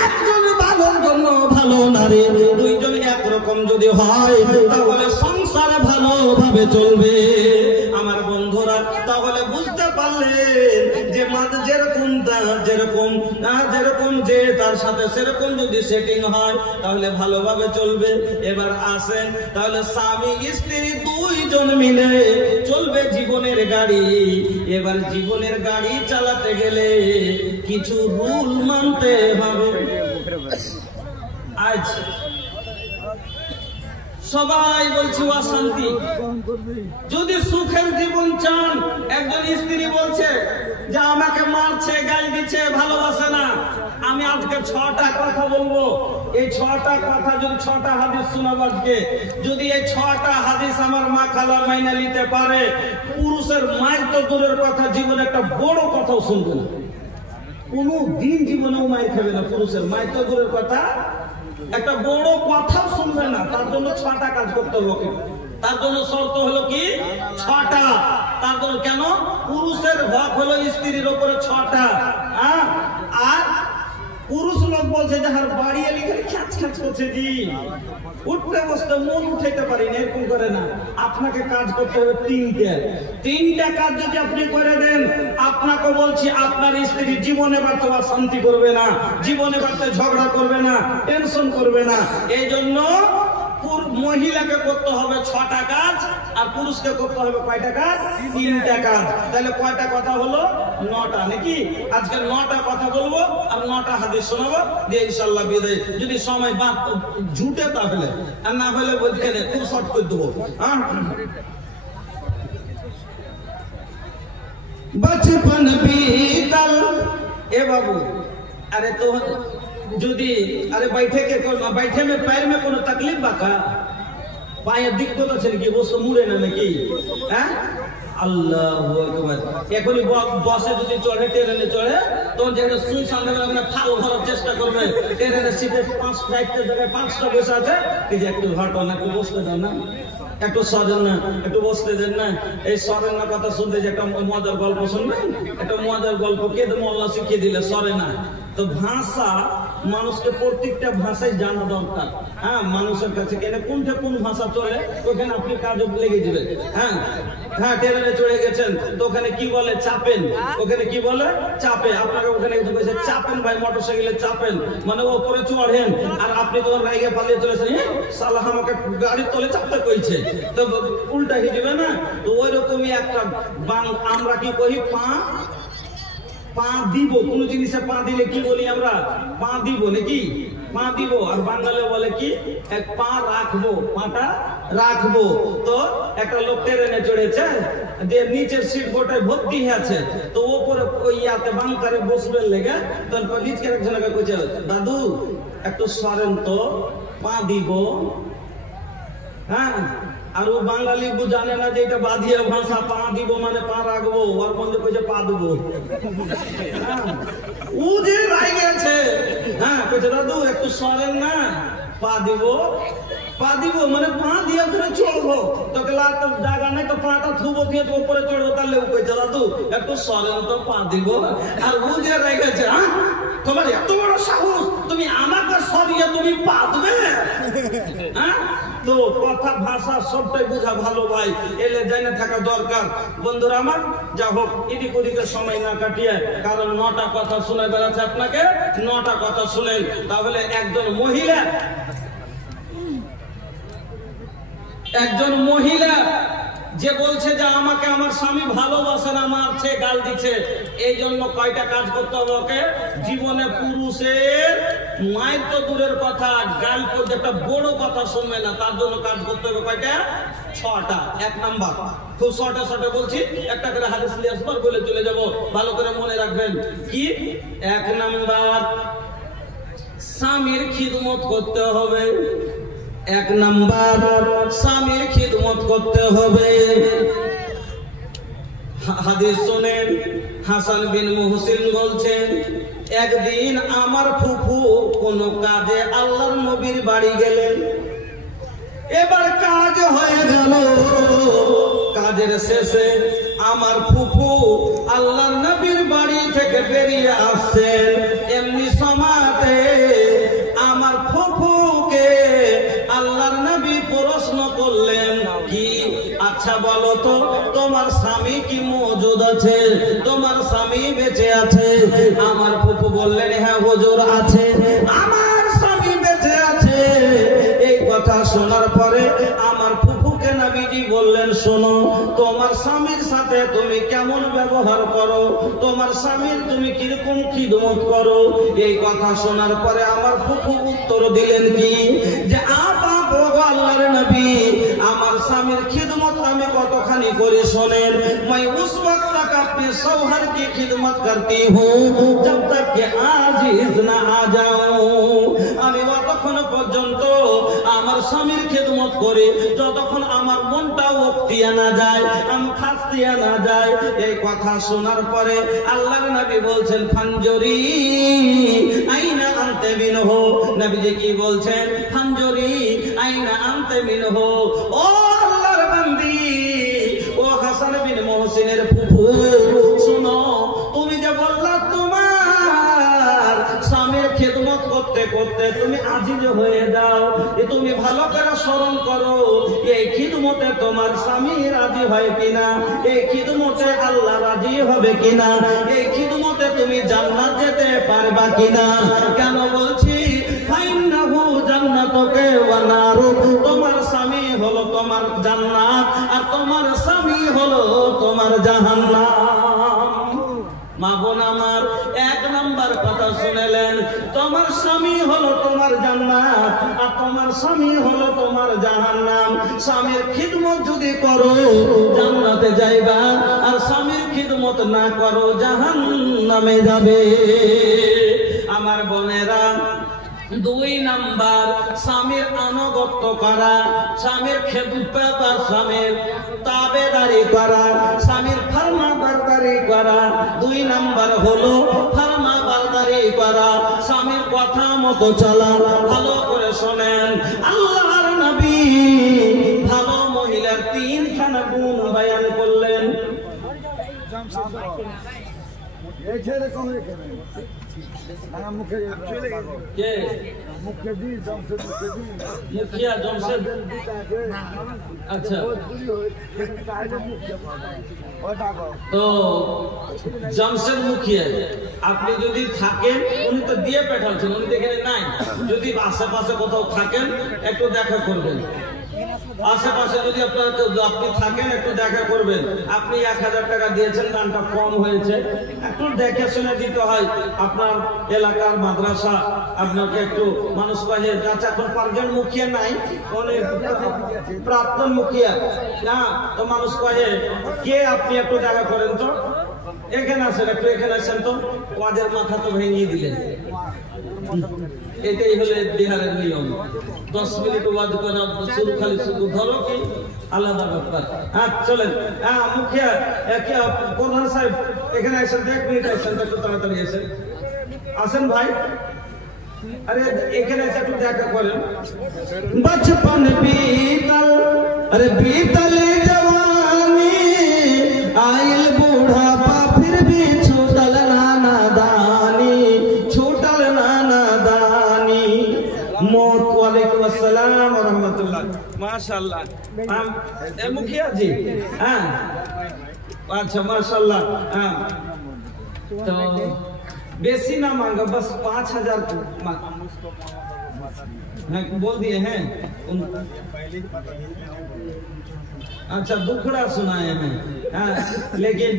একজন ভালোর জন্য ভালো নারী। দুইজন একরকম যদি হয়, তাহলে সংসার ভালোভাবে চলবে। আমার বন্ধুরা, তাহলে বুঝতে পারলেন যে যেরকম যেরকম যে তার সাথে সেরকম যদি সেটিং হয়, তাহলে ভালোভাবে চলবে। এবার আসেন, তাহলে স্বামী স্ত্রী দুইজন মিলে চলবে জীবনের গাড়ি। এবার জীবনের গাড়ি চালাতে গেলে কিছু রুল মানতে হবে। আজ সবাই বলছি অশান্তি। যদি সুখের জীবন চান, একজন স্ত্রী বলছে যে আমাকে মারছে, গালি দিচ্ছে, ভালোবাসে না। আমি আজকে 6টা কথা বলবো। এই 6টা কথা যদি 6টা হাদিস শোনাবো আজকে, যদি এই 6টা হাদিস আমার মা খালা মাইনা নিতে পারে, পুরুষের মায়ের তো দূরের কথা, জীবনে একটা বড় কথাও শুনবে না। কোনো দিন জীবনেও মায়ের খাবে না, পুরুষের মায়ের তো দূরের কথা, একটা বড় কথা শুনবে না। তার জন্য 6টা কাজ করতে হবে। তার জন্য শর্ত হলো কি? 6টা। তার জন্য কেন? পুরুষের হক হলো স্ত্রীর উপরে 6টা। আর পুরুষ লোক বলছে যে হার বাড়ি এলি খালি খ্যাচ খ্যাচ করছে জি, উঠতে বসতে মন উঠাইতে পারি না, এরকম করে না। আপনাকে কাজ করতে হবে তিনটা কাজ যদি আপনি করে দেন, আপনাকে বলছি আপনার স্ত্রী জীবনে বাড়তে শান্তি করবে না, জীবনে বাড়তে ঝগড়া করবে না, টেনশন করবে না। এই জন্য মহিলাকে করতে হবে 6টা কাজ, আর পুরুষকে করতে হবে কয়টা কাজ? 3টা কাজ। তাহলে কয়টা কথা হলো? 9টা নাকি? আজকে 9টা কথা বলবো আর 9টা হাদিস শোনাবো, দিয়ে ইনশাআল্লাহ বিদায়। যদি সময় বাদ জুটে তাহলে, আর না হলে বলতে খুব শর্ট করে দেবো। बचपन बीतल ए बाबू, अरे तो যদি अरे बैठे में पैर में কোনো तकलीफ बाका, পায়ে দিক্কত আছে নাকি, বসে মুড়ে না নাকি? হ্যাঁ, আল্লাহু আকবার। এখনই বসে যদি চড়ে, ট্রেনে চড়ে, তখন যেখানে সুই সামনে ফাল ভরার চেষ্টা করবে, ট্রেনের সিটে 5টা জায়গায় 5টা বসে আছে, এই যে একটু ঘটনা, একটু বসতে দাও না, একটু সরেন না, একটু বসতে দেন না। এই সরেন না কথা শুনতে যে একটা মজার গল্প শুনবেন, একটা মজার গল্প কে মোল্লা শিখিয়ে দিলে সরে না। তো ভাষা মানুষকে প্রত্যেকটা ভাষায় জানা দরকার। হ্যাঁ, মানুষের কাছে কেন কোন ভাষা চলে ওখানে আপনি কাজে লেগে যাবেন। হ্যাঁ হ্যাঁ, ট্রেনে চড়ে গেছেন তো ওখানে কি বলে? চাপেন। ওখানে কি বলে? চাপে। আপনাকে ওখানে চাপেন ভাই, মোটরসাইকেলে চাপেন মানে ওপরে চড়েন, আর আপনি তো রাইগে পালিয়ে চলেছেন, সালাহ আমাকে গাড়ির তলে চাপতে কইছে, তো উল্টা হয়ে যাবে না? তো ওই রকমই একটা আমরা কি করি, পা দিব। কোন জিনিসে পা দিলে কি বলি আমরা? পা দিব নাকি? পা দিব। আর বাঙালি বলে কি? এক পা রাখবো, পাটা রাখবো। তো একটা লোক ট্রেনে চড়েছে, যে নিচের সিট গোটায় ভর্তি আছে, তো ওপরে ওই ইয়াতে বাংকারে বসবে লেগে, তারপর নিচকে একজনকে কইছে, দাদু একটু সরেন তো, পা দিব। হ্যাঁ, আর ও বাঙালি জানে না যে এটা বাদিয়া ভাষা, পা দিব মানে পা রাখবো, ওর মধ্যে কইছে পা দেবো। ও যে রাই গেছে, হ্যাঁ কইছে দাদু একটু সরেন না, পা দিব। পা দিব মানে পা দিয়ে ফিরে চলবো, তোকে জায়গা নেই তো পাটা থুবো দিয়ে তো উপরে চড়বো, তাহলে ও কইছে দাদু একটু সরেন তো, পা দিব। আর ও যে রাই গেছে, হ্যাঁ তোমার এত বড় সাহস, তুমি আমাকে সরিয়ে তুমি পা দেবে? হ্যাঁ, তো কথা ভাষা সবটাই বোঝা ভালো ভাই, এলে জানা থাকা দরকার। বন্ধুরা আমার, যা হোক এদিক ওদিকে সময় না কাটিয়ে, কারণ 9টা কথা শুনে বেড়াচ্ছে আপনাকে, 9টা কথা শুনেন। তাহলে একজন মহিলা যে বলছে যে আমাকে আমার স্বামী ভালোবাসে না, মারছে, গাল দিচ্ছে, এই জন্য কয়টা কাজ করতে হবে ওকে? জীবনে পুরুষের মায়ের তো দূরের কথা, গাল করতে একটা বড় কথা শুনবে না, তার জন্য কাজ করতে হবে কয়টা? 6টা। 1 নাম্বার, খুব শর্টে বলছি, একটা করে হাদিস নিয়ে আসবার বলে চলে যাব, ভালো করে মনে রাখবেন। কি? 1 নাম্বার, স্বামীর খিদমত করতে হবে। 1 নাম্বার, স্বামীর খিদমত করতে হবে। হাদিস শুনেন, হাসান বিন মুহসিন বলছেন, একদিন আমার ফুফু কোন কাজে আল্লাহর নবীর বাড়ি গেলেন। এবার কাজ হয়ে গেল, কাজের শেষে আমার ফুফু আল্লাহর নবীর বাড়ি থেকে বেরিয়ে আসছেন। এমনি সময়তে আমার ফুফুকে আল্লাহর নবী প্রশ্ন করলেন, কি আচ্ছা বলো তো তোমার স্বামী কি মওজুদ আছে? তোমার স্বামী বেঁচে আছে? আমার ফুফু বললেন, হ্যাঁ হুজুর আছে, আমার স্বামী বেঁচে আছে। এই কথা শোনার পরে আমার ফুফুকে নবীজি বললেন, শোনো তোমার স্বামীর সাথে তুমি কেমন ব্যবহার করো, তোমার স্বামীর তুমি কিরকম খিদমত করো। এই কথা শোনার পরে আমার ফুফু উত্তর দিলেন কি, যে আল্লাহর নবী আমার স্বামীর খিদমত আমি কতখানি করে শোনেন। मैं उस वक्त तक अपने शौहर की खिदमत करती हूँ जब तक कि आजिज ना आ जाऊं। আমি ততক্ষণ পর্যন্ত আমার স্বামীর খিদমত করে যতক্ষণ আমার মনটা ওক্তিয়া না যায়, আমি খাস্তিয়া না যায়। এই কথা শোনার পরে আল্লাহর নবী বলছেন, ফানজরি আইনা আনতে মিনহু। নবীজি কি বলছেন? ফানজরি আইনা আনতে মিনহু। ও আল্লাহর বান্দি, ও হাসান বিন মুহসিনের ফুফু, শুনো তুমি যে বললা তোমার স্বামীর করতে তুমি আজিজ হয়ে যাও, তুমি ভালো করে স্মরণ করো এই খিদমতে তোমার স্বামী রাজি হয় কিনা, এই খিদমতে আল্লাহ রাজি হবে কিনা, এই খিদমতে তুমি জান্নাত যেতে পারবা কিনা। কেন বলছি ফাইন্নাহু জান্নাতুকা ওয়া নারু, তোমার স্বামী হলো তোমার জান্নাত আর তোমার স্বামী হলো তোমার জাহান্নাম। মা বোন আমার, এক নাম্বার কথা শুনেলেন, তোমার স্বামী হলো তোমার জান্নাত আর তোমার স্বামী হলো তোমার জাহান্নাম। স্বামীর খিদমত যদি করো জান্নাতে যাইবা, আর স্বামীর খিদমত না করো জাহান্নামে যাবে। আমার বোনেরা, 2 নাম্বার স্বামীর আনুগত্য করা, স্বামীর খেদমত, স্বামীর তাবেদারি করা, স্বামীর ফরমাবরদারি করা। 2 নাম্বার হলো ফরমাবরদারি করা, স্বামীর কথা মতো চলা। ভালো করে শোনেন, আল্লাহর নবী ভালো মহিলার 3খানা গুণ বয়ান করলেন। মুখিয়া জমশেদ, আচ্ছা তো জমশেদ মুখিয়া আপনি যদি থাকেন, উনি তো দিয়ে পাঠাচ্ছেন, উনি দেখেন নাই, যদি আশেপাশে কোথাও থাকেন একটু দেখা করবেন, আশেপাশে যদি আপনি থাকেন একটু দেখা করবেন। আপনি 1000 টাকা দিয়েছেন, দানটা কম হয়েছে, একটু দেখে শুনে দিতে হয়। আপনার এলাকার মাদ্রাসা আপনাকে একটু মানুষ পাহে যাচ্ছে, এখন পারজন মুখিয়া নাই, অনেক প্রাক্তন মুখিয়া না, তো মানুষ পাহে কে আপনি একটু দেখা করেন তো, এখানে আসেন, একটু এখানে আসেন তো, ওয়াজের মাথা তো ভেঙে দিলেন। এটাই হলে বিহারের নিয়ম, 10 মিনিট ওয়াজ করা শুরু, খালি শুধু ধরো কি আলাদা ব্যাপার। হ্যাঁ চলেন, হ্যাঁ মুখিয়া প্রধান সাহেব এখানে আসেন, 1 মিনিট আসেন, একটু তাড়াতাড়ি আসেন, আসেন ভাই, আরে এখানে এসে একটু দেখা করেন। বচপন बीतल, अरे बीतल जवानी, आइल बूढ़ापा फिर भी छूटल नाना दानी, छूटल नाना दानी। मौत। वालेकुम अस्सलाम व रहमतुल्लाह। माशाल्लाह। मुखिया जी, हाँ अच्छा माशाल्लाह। हाँ तो बेसी ना मांगा, बस 5000 बोल दिए हैं। अच्छा दुखड़ा सुनाए हैं, हाँ, लेकिन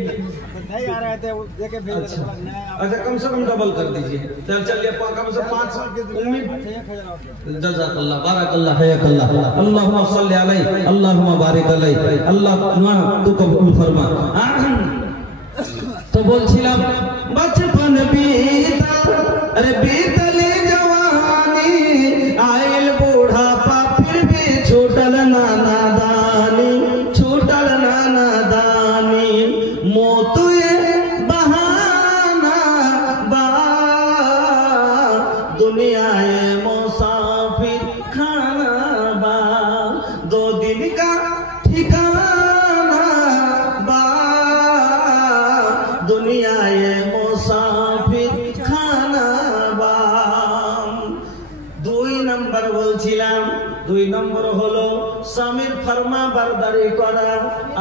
नहीं आ रहे थे, देखे अच्छा कम से कम डबल कर दीजिए। चलिए कम से 5 उम्मीद। जज़ाकल्लाह, बारकल्लाह, हयाकल्लाह, अल्लाहुम्मा सल्ली अलैहि, अल्लाहुम्मा बारिक अलैहि, अल्लाह तू कबूल फरमा। तो बोलছিলাম बचपन बीता, अरे बीतल जवानी, आइल बूढ़ापा फिर भी छूटल नाना दानी, छूटल नाना दानी। मौत ये बहाना बा, दुनिया ये मुसाफिर खाना बा, 2 दिन का ठिकाना बा, दुनिया ये मुसाफिर खाना बा। 2 নম্বর বলছিলাম, 2 নম্বর হলো স্বামীর ফরমা বরদারি করা।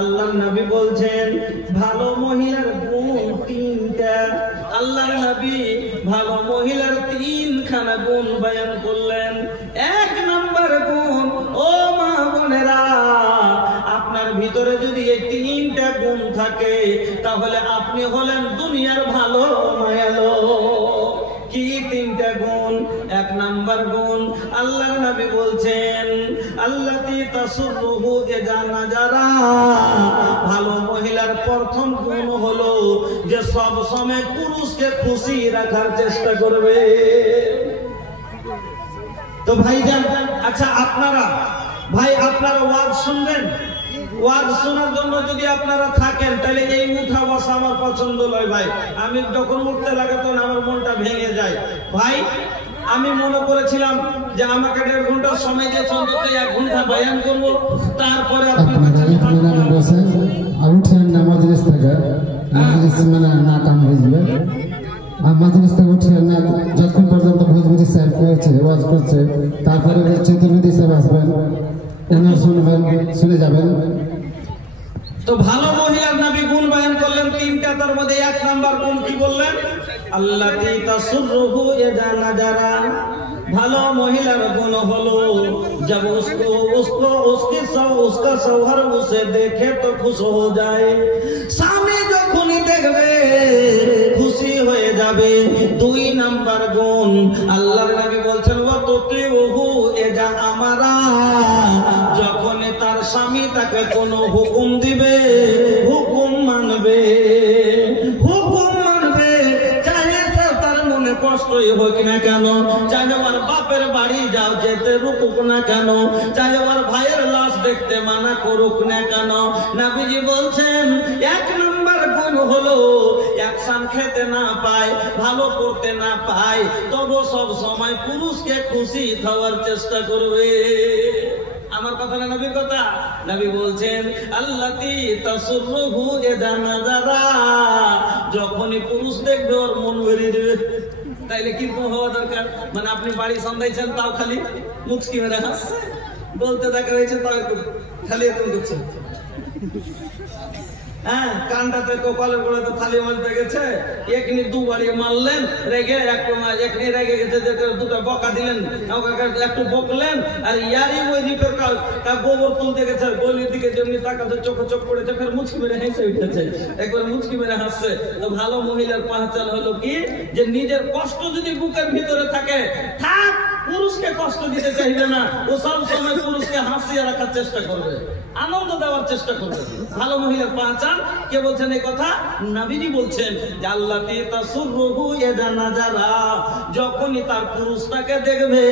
আল্লাহর নবী বলছেন ভালো মহিলার গুণ 3টা। আল্লাহর নবী ভালো মহিলার 3খানা গুণ বয়ান করলেন। 1 নম্বর গুণ, ও মা বোনেরা, আপনার ভিতরে যদি এই 3টা গুণ থাকে তাহলে আপনি হলেন দুনিয়ার ভালো মায়ালো। কি 3টা গুণ? 1 নাম্বার গুণ, আল্লাহর নবী বলছেন আল্লাতী তাসুরুহু ইযা নাজারা। ভালো মহিলার প্রথম গুণ হলো যে সব সময় পুরুষকে খুশি রাখার চেষ্টা করবে। তো ভাইজান, আচ্ছা আপনারা ভাই আপনারা ওয়াজ শুনবেন, ওয়াজ শোনার জন্য যদি আপনারা থাকেন তাহলে এই উঠা বসা আমার পছন্দ নয় ভাই। আমি যখন উঠতে লাগে তখন আমার মনটা ভেঙে যায় ভাই। আমি মনে করেছিলাম যে আমাকে 1.5 ঘন্টার সময় দিয়ে অন্তত 1 ঘন্টা বয়ান করব, তারপরে আপনার কাছে আর উঠেন না মজলিস থেকে, মজলিস মানে না কাম হয়ে যাবে। মাজলিস থেকে উঠছেন না যতক্ষণ পর্যন্ত ভোজপুরি সাহেব করেছে ওয়াজ করছে, তারপরে চতুর্বেদী সাহেব আসবেন, ওনার শুনবেন, শুনে যাবেন। তো ভালো মহিলার নবী গুণ বয়ান করলেন তিনটা, তার মধ্যে এক নাম্বার গুণ কি বললেন? আল্লাতী তাসুররুহু ইযা নাজারা। ভালো মহিলার গুণ হলো जब उसका शौहर उसे देखे तो खुश हो जाए। স্বামী যখনই দেখবে খুশি হয়ে যাবে। দুই নাম্বার গুণ আল্লাহর নবী বলছেন ওয়াতুতিউহু ইযা আমারা। যখনই তার স্বামী তাকে কোনো হুকুম দিবে হুকুম মানবে, হুকুম মানবে, চাহে তার মনে কষ্টই হোক না কেন, চাহে ওর বাপের বাড়ি যাও যেতে রুকুক না কেন, চাহে ওর ভাইয়ের লাশ দেখতে মানা করুক না কেন। নবীজি বলছেন এক নম্বর গুণ হলো অ্যাকশন খেতে না পায়, ভালো করতে না পায়, তবু সব সময় পুরুষকে খুশি খাওয়ার চেষ্টা করবে। আমার কথা না নবীর কথা? নবী বলছেন আল্লাতী তাসুররুহু ইযা নাজারা। যখনই পুরুষ দেখবে ওর মন ভরে দেবে। তাইলে কি হওয়া দরকার? মানে আপনি বাড়ি সামলাইছেন তাও খালি মুচকি মেরে হাসছে, বলতে দেখা হয়েছে তাও খালি এরকম করছে। হ্যাঁ, কানটাতে কপালের গোড়াতে থালি মারতে গেছে, একনি দুবারই মারলেন, রেগে একনি রেগে গেছে, দুটো বকা দিলেন, একটু বকলেন, আর ইয়ারই ওই রিপের গোবর তুলতে গেছে, গলির দিকে যেমনি তাকাতে চোখ চোখ পড়েছে, ফের মুচকি মেরে হেসে উঠেছে, একবার মুচকি মেরে হাসছে। তো ভালো মহিলার পাহচান হলো কি, যে নিজের কষ্ট যদি বুকের ভিতরে থাকে, থাক, পুরুষকে কষ্ট দিতে চাইবে না, ও সব সময় পুরুষকে হাসিয়ে রাখার চেষ্টা করবে, আনন্দ দেওয়ার চেষ্টা করবে। ভালো মহিলার পাহচান কে বলছেন এই কথা? নবীজি বলছেন যে আল্লাতী তাসুররুহু ইযা নাজারা। যখনই তার পুরুষটাকে দেখবে,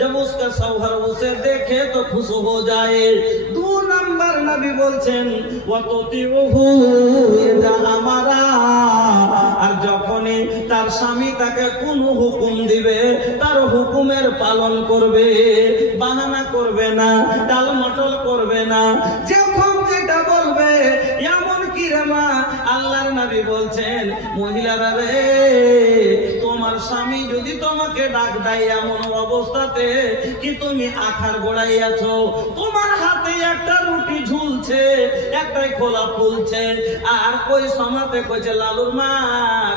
जब उसका शौहर उसे देखे तो खुश हो जाए। दो नंबर नबी বলছেন ওয়াতুতিউহু ইযা আমারা। আর যখনই তার স্বামী তাকে কোন হুকুম দিবে তার হুকুমের পালন করবে, বাহানা করবে না, টালমটল করবে না, যখন যেটা বলবে। এমন কি রে মা, আল্লাহর নবী বলছেন মহিলারা রে, তোমার স্বামী যদি তোমাকে ডাক দেয় এমন অবস্থাতে কি তুমি আখার গোড়ায় আছো, তোমার হাতে একটা রুটি ঝুলছে, একটাই খোলা ফুলছে, আর ওই সময়তে কইছে লালুর মা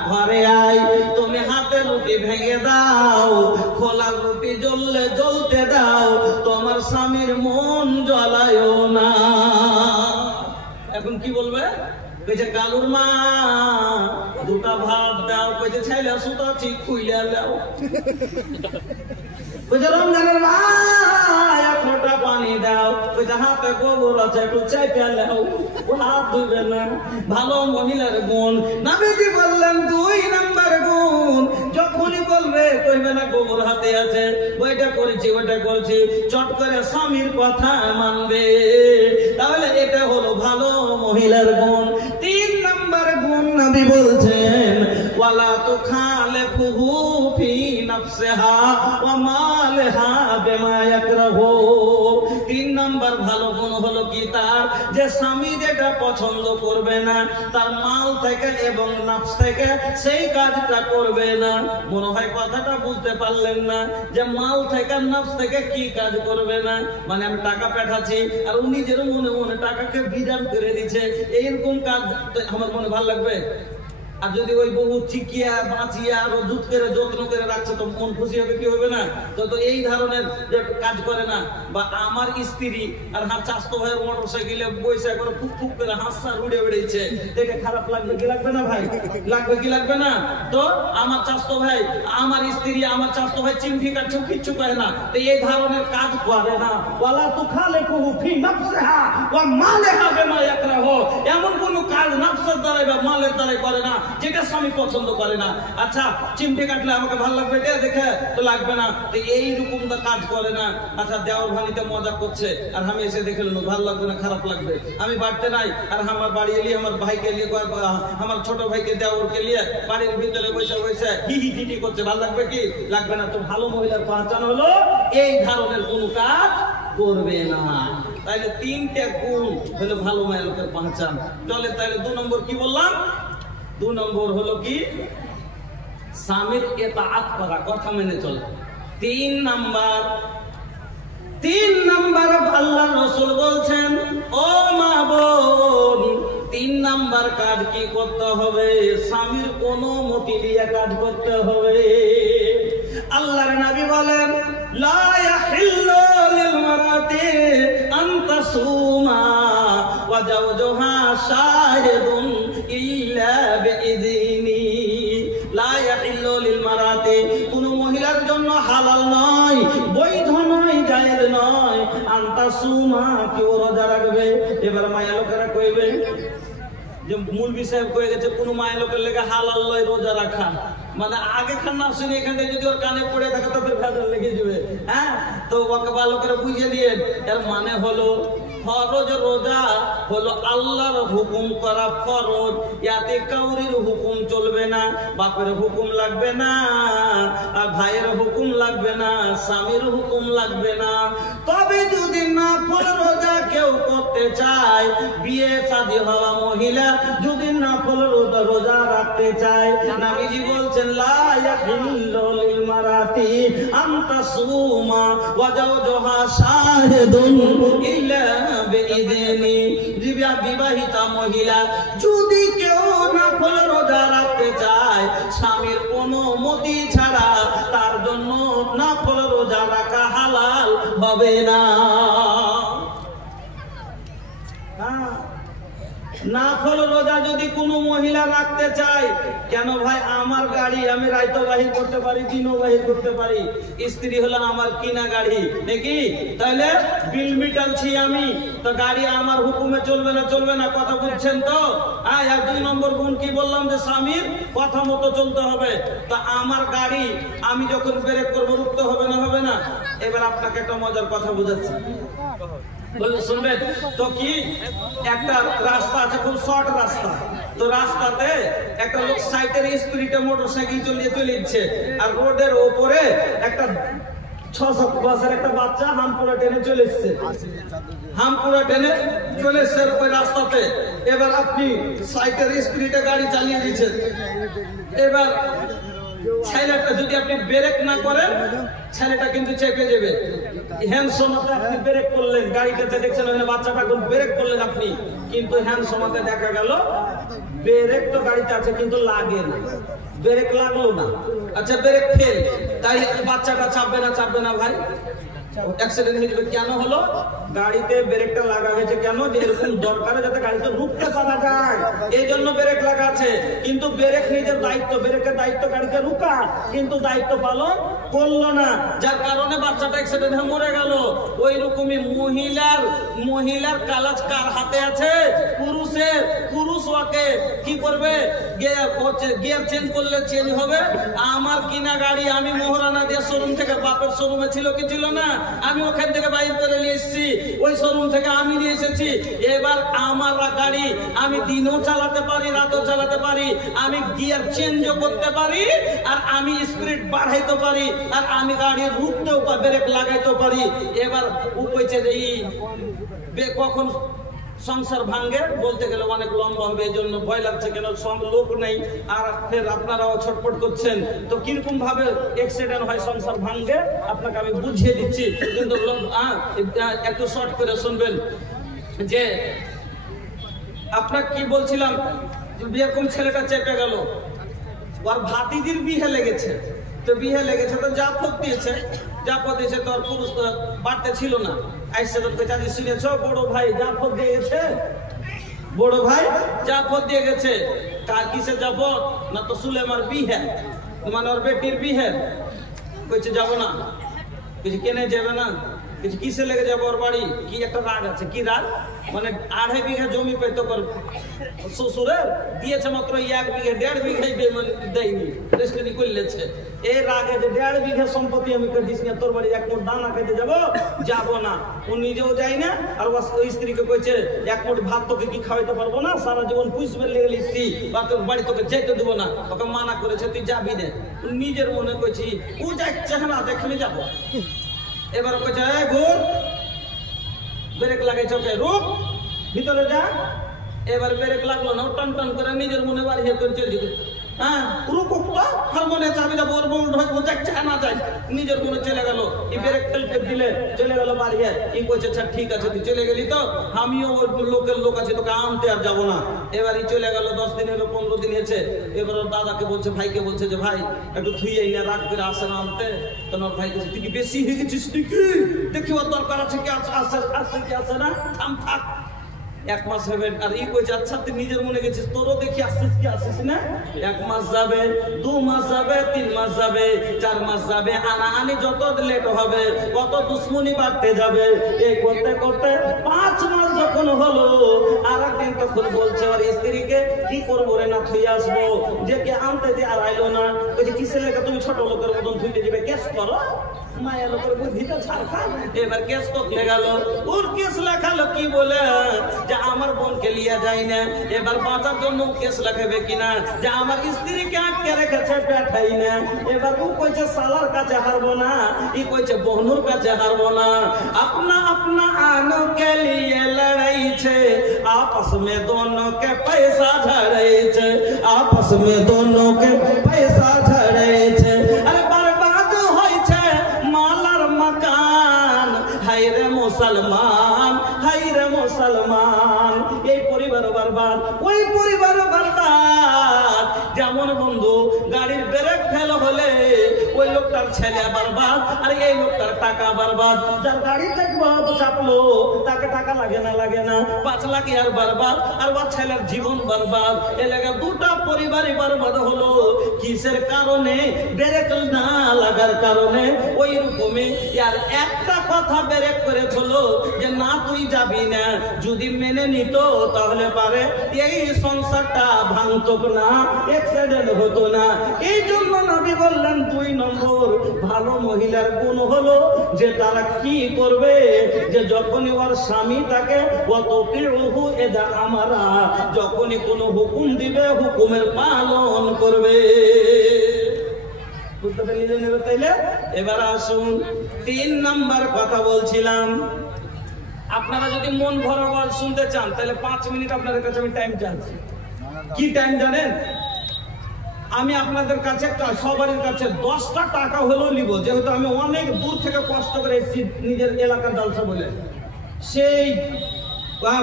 ঘরে আয়, তুমি হাতে রুটি ভেঙে দাও, খোলার রুটি জ্বললে জ্বলতে দাও, তোমার স্বামীর মন জ্বলায়ও না। এখন কি বলবে? কইছে কালুর মা দুটা ভাত দাও, কইছে ছাইলা সুতা ঠিক খুইলা দাও, কইছে রমজানের মা এক লোটা পানি দাও, কইছে হাতে গোবর আছে একটু চাইপা দাও, ও হাত ধুবে না। ভালো মহিলার গুণ নবীজি বললেন দুই নাম্বার গুণ, যখনই বলবে কইবে না গোবর হাতে আছে, ওইটা করেছি ওইটা করেছি, চট করে স্বামীর কথা মানবে। তাহলে এটা হলো ভালো মহিলার গুণ। তিন নাম্বার গুণ নবী বলছেন ওয়ালা তুখালিফুহু ফি নাফসিহা ওয়া মালিহা বিমা ইয়াকরাহু। তিন নাম্বার ভালো গুণ হলো কি তার, যে স্বামী যেটা পছন্দ করবে না তার মাল থেকে এবং নফস থেকে সেই কাজটা করবে না। মনে হয় কথাটা বুঝতে পারলেন না, যে মাল থেকে নফস থেকে কি কাজ করবে না, মানে আমি টাকা পাঠাচ্ছি আর উনি নিজের মনে মনে টাকাকে বিধান করে দিচ্ছে, এইরকম কাজ আমার মনে ভালো লাগবে? আর যদি ওই বহু চিকিয়া বাঁচিয়া আর দুধ করে যত্ন করে রাখছে তো মন খুশি হবে কি হবে না? তো এই ধরনের যে কাজ করে না, বা আমার স্ত্রী আর হাত চাস্তো ভাইয়ের মোটর সাইকেলে বসে করে ফুক ফুক করে হাসা উড়ে বেড়েছে, দেখে খারাপ লাগবে কি লাগবে না ভাই? লাগবে কি লাগবে না? তো আমার চাস্তো ভাই, আমার স্ত্রী, আমার চাস্তো ভাই চিমটি কাটছে কিচ্ছু করে না, তো এই ধরনের কাজ করে না। ওয়ালা তুখালিফুহু ফি নাফসিহা ওয়া মালিহা বিমা ইয়াকরাহু। এমন কোন কাজ নফসের দ্বারা বা মালের দ্বারা করে না যেটা স্বামী পছন্দ করে না। আচ্ছা, চিমটে কাটলে আমাকে ভালো লাগবে দেখে তো লাগবে না, তো এইরকম কাজ করে না। আচ্ছা, দেওয়ার ভানিতে মজা করছে আর আমি এসে দেখে নেবো ভালো লাগবে না খারাপ লাগবে, আমি বাড়তে নাই আর আমার বাড়ি এলি আমার ভাইকে নিয়ে আমার ছোট ভাইকে দেওয়ারকে নিয়ে বাড়ির ভিতরে বসে বসে হি হি হি করছে, ভালো লাগবে কি লাগবে না? তো ভালো মহিলার পাহচান হলো এই ধরনের কোনো কাজ করবে না। তাইলে তিনটা গুণ হলো ভালো মহিলার পাহচান। চলে তাইলে দু নম্বর কি বললাম? দু নম্বর হলো কি স্বামীর ইতাআত করা, কথা মেনে চলা। 3 নাম্বার আল্লাহ রাসূল বলছেন, ও মা বোন, 3 নাম্বার কাজ কি করতে হবে? স্বামীর অনুমতি নিয়ে কাজ করতে হবে। আল্লাহর নবী বলেন, লা ইয়াহিল্লু লিল মারাতি আন তাসুমা ওয়া জাওজুহা শাহিদুন ইল্লা বিইযনি। লা ইয়াহিল্লু লিল মারাতি, কোন মহিলার জন্য হালাল নয়, বৈধ নয়, জায়েজ নয়, আন তাসুমা, কেউ রোজা রাখবে। এবার মায়া লোকেরা কইবে যে মুলবি সাহেব কয়ে গেছে কোন মায়ের লোকের লেগে হালাল লয় রোজা রাখা, মানে আগে খান না শুনে এখানে যদি ওর কানে পড়ে থাকে তো ফের ভেজাল লেগে যাবে। হ্যাঁ, তো ওকে ভালো করে বুঝিয়ে দিয়ে, এর মানে হলো ফরজ রোজা হলো আল্লাহর হুকুম করা ফরজ, ইয়াতে কাউরির হুকুম চলবে না, বাপের হুকুম লাগবে না, আর ভাইয়ের হুকুম লাগবে না, স্বামীর হুকুম লাগবে না। তবে যদি নাফল রোজা কেউ করতে চায়, বিয়ে শাদী হওয়া মহিলা যদি নাফল রোজা রাখতে চায়, নবীজি বলছেন, লা ইয়াহিল্লু লিল মারাতি আন তাসুমা ওয়া জাওজুহা শাহিদুন ইল্লা বিইযনি। বিবাহিতা মহিলা যদি কেউ নাফল রোজা রাখতে চায়, স্বামীর অনুমতি ছাড়া তার জন্য নাফল রোজা রাখা হালাল হবে না। নাফল রোজা যদি কোনো মহিলা রাখতে চায়, কেন ভাই, আমার গাড়ি, আমি রাইতো বাহির করতে পারি, দিনও বাহির করতে পারি, স্ত্রী হলো আমার কিনা গাড়ি নাকি, তাহলে বিল মিটালছি আমি, তো গাড়ি আমার হুকুমে চলবে না, চলবে না, কথা বুঝছেন তো? আর 2 নম্বর গুণ কি বললাম, যে স্বামীর কথা মতো চলতে হবে। তা আমার গাড়ি আমি যখন ব্রেক করবো রুখতে হবে না, হবে না? এবার আপনাকে একটা মজার কথা বুঝাচ্ছি, শুনবেন তো। কি একটা রাস্তা আছে, খুব শর্ট রাস্তা, তো রাস্তাতে একটা লোক সাইকেল স্পিডে মোটরসাইকেল চলিয়ে চলেছে, আর রোডের ওপরে একটা 6-7 বছর একটা বাচ্চা হামপুরা টেনে চলে এসছে, ওই রাস্তাতে। এবার আপনি সাইকেল স্পিডে গাড়ি চালিয়ে দিচ্ছেন, এবার ছেলেটা যদি আপনি ব্রেক না করেন, ছেলেটা কিন্তু চেপে যাবে। হ্যান্ডসমতে আপনি ব্রেক করলেন, গাড়িটাতে দেখছেন ওখানে বাচ্চাটা এখন ব্রেক করলেন আপনি, কিন্তু হ্যান্ডসমতে দেখা গেল ব্রেক তো গাড়িতে আছে কিন্তু লাগে না, ব্রেক লাগলো না, আচ্ছা ব্রেক ফেল, তাই বাচ্চাটা চাপবে না ভাই? অ্যাক্সিডেন্ট হয়ে যাবে। কেন হলো? গাড়িতে ব্রেকটা লাগা হয়েছে কেন? যে এরকম দরকারে যাতে গাড়িতে রুখতে পারা যায়, এই জন্য ব্রেক লাগা আছে। কিন্তু ব্রেক নিজের দায়িত্ব, ব্রেকের দায়িত্ব গাড়িতে রুকা, কিন্তু দায়িত্ব পালন করলো না, যার কারণে বাচ্চাটা অ্যাক্সিডেন্ট হয়ে মরে গেল। ওই রকমই মহিলার কালাজ কার হাতে আছে? পুরুষের। পুরুষ ওকে কি করবে? গিয়ার চেঞ্জ করলে চেঞ্জ হবে। আমার কিনা গাড়ি আমি মোহরানা দিয়ে শোরুম থেকে, বাপের শোরুমে ছিল কি ছিল না, আমি ওখান থেকে বাইর করে নিয়ে এসেছি, ওই শোরুম থেকে আমি নিয়ে এসেছি। এবার আমার গাড়ি আমি দিনও চালাতে পারি, রাতও চালাতে পারি, আমি গিয়ার চেঞ্জও করতে পারি, আর আমি স্পিড বাড়াইতে পারি, আর আমি গাড়ি রুখতেও ব্রেক লাগাইতে পারি। এবার উপইছে যে কখন সংসার ভাঙ্গে বলতে গেলে অনেক লম্বা হবে, এই জন্য ভয় লাগছে, কেন সব লোক নেই, আর ফের আপনারাও ছটফট করছেন। তো কিরকম ভাবে অ্যাক্সিডেন্ট হয়, সংসার ভাঙ্গে, আপনাকে আমি বুঝিয়ে দিচ্ছি, কিন্তু একটু শর্ট করে শুনবেন। যে আপনাকে কি বলছিলাম, এরকম ছেলেটা চেপে গেল, ওর ভাতিজির বিয়ে লেগেছে, তো বিয়ে লেগেছে তো জাফত দিয়েছে, তো আর পুরুষ বাড়তে ছিল না, আইসে তোকে চাচি শুনেছ, বড় ভাই জাফত দিয়ে গেছে, বড় ভাই জাফত দিয়ে গেছে। কার কিসে জাফত? না তো সুলেমার বিয়ে, মানে ওর বেটির বিয়ে। কইছে যাবো না, কিছু কেনে যাবে না, কিছু কিসে লেগে যাবো, ওর বাড়ি কি একটা রাগ আছে। কি রাগ? মানে 2.5 বিঘা জমি পেত শ্বশুরের, দিয়েছে মাত্র 1 বিঘা, 1.5 বিঘাই দেয়নি, রেস্টনি করলেছে। এই রাগে যে 1.5 বিঘা সম্পত্তি আমি দিস না, তোর বাড়ি 1 মুঠ দানা খেতে যাবো না। ও নিজেও যায় না, আর ওই স্ত্রীকে কইছে 1 মুঠ ভাত তোকে কি খাওয়াইতে পারবো না, সারা জীবন পুষবে লেগে লিখছি, বা তোর বাড়ি তোকে যেতে দেবো না, ওকে মানা করেছে তুই যাবি না। নিজের মনে কইছি ও যাচ্ছে না, দেখলে যাবো। এবার কইছে ঘুর, ব্রেক লাগাইছে, ওকে রুক, ভিতরে যা। এবার ব্রেক লাগলো না, ও টন টন করে নিজের মনে বাড়ি করে চলে যেত। হ্যাঁ রুকুকটা হারমোনিয়াম চাবিটা বড় বড় ঢোকবো যাচ্ছে না যায় নিজের মনে চলে গেল ই ব্রেক ফেলতে দিলে চলে গেল বাড়িয়ে ই কইছে আচ্ছা ঠিক আছে তুই চলে গেলি তো আমিও ওই লোকের লোক আছে তোকে আনতে আর যাবো না। এবার ই চলে গেল 10 দিন হলো 15 দিন হয়েছে। এবার ওর দাদাকে বলছে ভাইকে বলছে যে ভাই একটু ধুই না রাগ করে আসে না আনতে। তখন ওর ভাই বলছে তুই কি বেশি হয়ে গেছিস নাকি দেখি ওর দরকার আছে কি আসে কি আসে না থাম থাক। 1 মাস হবে আর ই কইছে আচ্ছা তুই নিজের মনে গেছিস তোরও দেখি আসছিস কি আসছিস না। 1 মাস যাবে 2 মাস যাবে 3 মাস যাবে 4 মাস যাবে আনা আনি যত লেট হবে কত দুশ্মনী বাড়তে যাবে। এই করতে করতে 5 মাস যখন হলো আর একদিন তখন বলছে আর স্ত্রীকে কি করবো রে না থুই আসবো যে কে আনতে যে আর আইলো না ওই যে কিসের লেগে তুমি ছোট লোকের মতন থুইতে যাবে কেস করো মায়ের লোকের বুদ্ধিটা ছাড় খা। এবার কেস করতে গেল ওর কেস লেখালো কি বলে যে আমার বোনকে লিয়া যায় না। এবার বাঁচার জন্য কেস লেখাবে কিনা যে আমার স্ত্রীকে আটকে রেখেছে পেঠাই না। এবার ও কইছে সালার কাছে হারবো না ই কইছে বহনুর কাছে হারবো না। अपना अपना आनो के लिए लड़ाई छे आपस में दोनों के पैसा झड़े छे आपस में दोनों के पैसा झड़े छे। अरे बर्बाद होय छे मालर मकान हाय रे मुसलमान हाय रे मुसलमान। এই পরিবার বরবাদ ওই পরিবার বরবাদ। যেমন বন্ধু গাড়ির ব্রেক ফেল হলে ওই লোকটার ছেলে বরবাদ আর এই লোকটার টাকা বরবাদ। যার গাড়ি দেখবো চাপলো তাকে টাকা লাগে না 5 লাখ আর বরবাদ আর ওর ছেলের জীবন বরবাদ। এ লাগা দুটা পরিবারই বরবাদ হলো কিসের কারণে ব্রেক না লাগার কারণে। ওই রকমই আর একটা কথা ব্রেক করে চলো যে না তুই যাবি না যদি মেনে নিত তাহলে পারে এই সংসারটা ভাঙতো না অ্যাক্সিডেন্ট হতো না। এই জন্য নবী বললেন 2 নম্বর ভালো মহিলার গুণ হলো যে তারা কি করবে যে যখনই ওর স্বামী তাকে ওয়াতুতিউহু ইদা আমারা যখনই কোনো হুকুম দিবে হুকুমের পালন করবে। বুঝতে পারলেন তাইলে? এবার আসুন 3 নাম্বার কথা বলছিলাম। আপনারা যদি মন ভরা ওয়াজ শুনতে চান তাহলে 5 মিনিট আপনাদের কাছে আমি টাইম চাচ্ছি। কি টাইম জানেন? আমি আপনাদের কাছে সবারই কাছে 10টা টাকা হলেও নিব যেহেতু আমি অনেক দূর থেকে কষ্ট করে এসেছি নিজের এলাকার জালসা বলে। সেই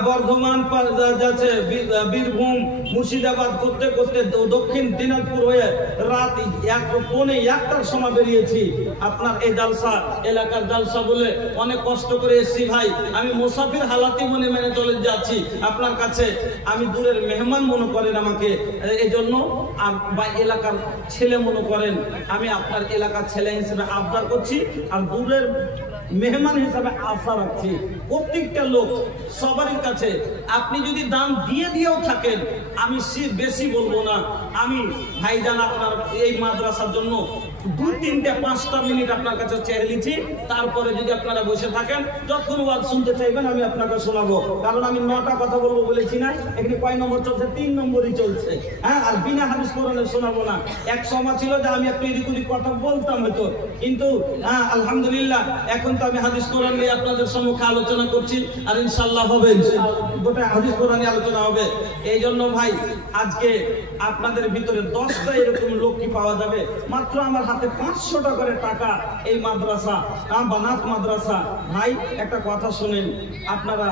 বর্ধমান যাচ্ছে বীরভূম মুর্শিদাবাদ করতে করতে দক্ষিণ দিনাজপুর হয়ে রাত 1:45টার সময় বেরিয়েছি আপনার এই জালসা এলাকার জালসা বলে অনেক কষ্ট করে এসেছি ভাই। আমি মুসাফির হালাতি মনে মেনে চলে যাচ্ছি আপনার কাছে। আমি দূরের মেহমান মনে করেন আমাকে এই জন্য বা এলাকার ছেলে মনে করেন আমি আপনার এলাকার ছেলে হিসেবে আবদার করছি আর দূরের মেহমান হিসাবে আশা রাখছি প্রত্যেকটা লোক সবারই কাছে। আপনি যদি দাম দিয়েও থাকেন আমি বেশি বলবো না। আমি ভাইজান আপনার এই মাদ্রাসার জন্য 2, 3, 5টা মিনিট আপনার কাছে চেয়ে নিচ্ছি। তারপরে যদি আপনারা বসে থাকেন যখন ওয়াজ শুনতে চাইবেন আমি আপনাকে শোনাবো। কারণ আমি 9টা কথা বলবো বলেছি না। এখানে কয় নম্বর চলছে? 3 নম্বরই চলছে। হ্যাঁ আর বিনা হাদিস কোরআনে শোনাবো না। এক সময় ছিল যে আমি একটু এদিক ওদিক কথা বলতাম হয়তো কিন্তু আলহামদুলিল্লাহ এখন তো আমি হাদিস কোরআন নিয়ে আপনাদের সম্মুখে আলোচনা করছি আর ইনশাআল্লাহ হবে গোটা হাদিস কোরআন নিয়ে আলোচনা হবে। এই জন্য ভাই আজকে আপনাদের ভিতরে 10টা এরকম লোক কি পাওয়া যাবে মাত্র আমার হাতে 500 টাকা করে টাকা এই মাদ্রাসা বানাত মাদ্রাসা। ভাই একটা কথা শুনেন আপনারা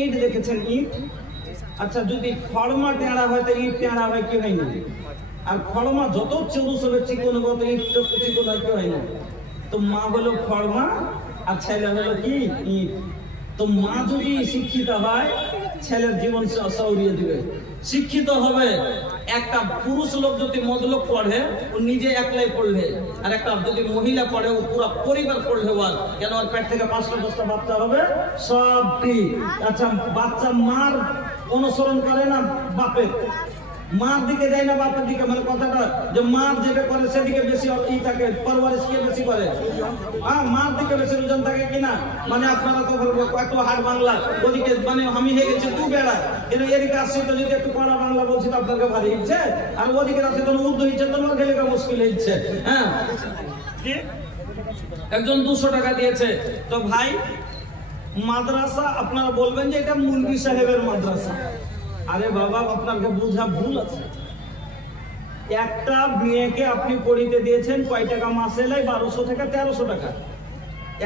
ইট দেখেছেন ইট? আচ্ছা যদি খড়মা টেঁড়া হয় তো ইট টেঁড়া হয় কি হয় না? আর খড়মা যত চৌরুস হবে চিকন হবে ইট চিকন হয় কি হয় না? তো মা হলো খড়মা আর ছেলে হলো কি ইট। তো মা যদি শিক্ষিত হয় ছেলের জীবন সৌরিয়ে দিবে। শিক্ষিত হবে একটা পুরুষ লোক যদি মদলোক পড়ে ও নিজে একলাই পড়লে আর একটা যদি মহিলা পড়ে ও পুরো পরিবার পড়লে ওর কেন ওর পেট থেকে 5টা 10টা বাচ্চা হবে সবটি। আচ্ছা বাচ্চা মার অনুসরণ করে না বাপের? মার দিকে যায় না বাপের দিকে? মানে কথাটা যে মার যেটা করে সেদিকে বেশি ই থাকে পরওয়ারিশ কে বেশি করে? মার দিকে বেশি রুজন থাকে কিনা? মানে আপনারা তো একটু হাট বাংলা ওদিকে মানে আমি হয়ে গেছি তুই বেড়া কিন্তু এদিকে আসছি তো যদি একটু পড়া বাংলা বলছি তো আপনাকে ভারী হচ্ছে আর ওদিকে আসছে তো উর্দু হচ্ছে তোমার গেলে মুশকিল হচ্ছে। হ্যাঁ একজন 200 টাকা দিয়েছে। তো ভাই মাদ্রাসা আপনারা বলবেন যে এটা মুলবি সাহেবের মাদ্রাসা। আরে বাবা আপনাকে বোঝা ভুল আছে। একটা মেয়েকে আপনি পড়িতে দিয়েছেন কয় টাকা মাসে লাই? 1200 থেকে 1300 টাকা।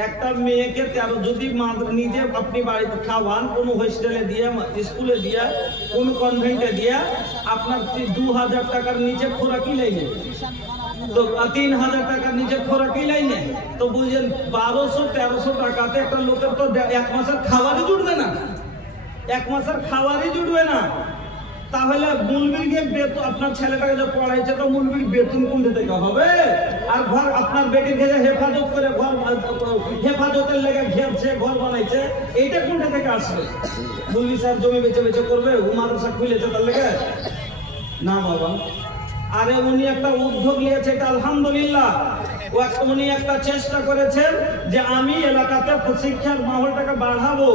একটা মেয়েকে 13, যদি নিজে আপনি বাড়িতে খাওয়ান, কোনো হোস্টেলে দিয়ে, স্কুলে দিয়ে, কোন কনভেন্টে দিয়ে, আপনার 2000 টাকার নিচে খোরাকি লাইনে, তো 3000 টাকার নিচে খোরাকি লাইনে, তো বুঝেন 1200-1300 টাকাতে একটা লোকের তো এক মাসের খাবারই জুটবে না, এক মাসের খাবারই জুটবে না। তাহলে মুলবিরকে বেতন, আপনার ছেলেটাকে যে পড়াইছে তো মুলবির বেতন কোনটা থেকে হবে? আর ঘর আপনার বেটিকে যে হেফাজত করে, ঘর হেফাজতের লেগে ঘেরছে, ঘর বানাইছে, এইটা কোনটা থেকে আসবে? মুলবি সাহেব জমি বেচে বেচে করবে, ও মাদ্রাসা খুলেছে তার লেগে? না বাবা। আরে উনি একটা উদ্যোগ নিয়েছে, এটা আলহামদুলিল্লাহ। উনি একটা চেষ্টা করেছেন যে আমি এলাকাতে শিক্ষার মাহলটাকে বাড়াবো,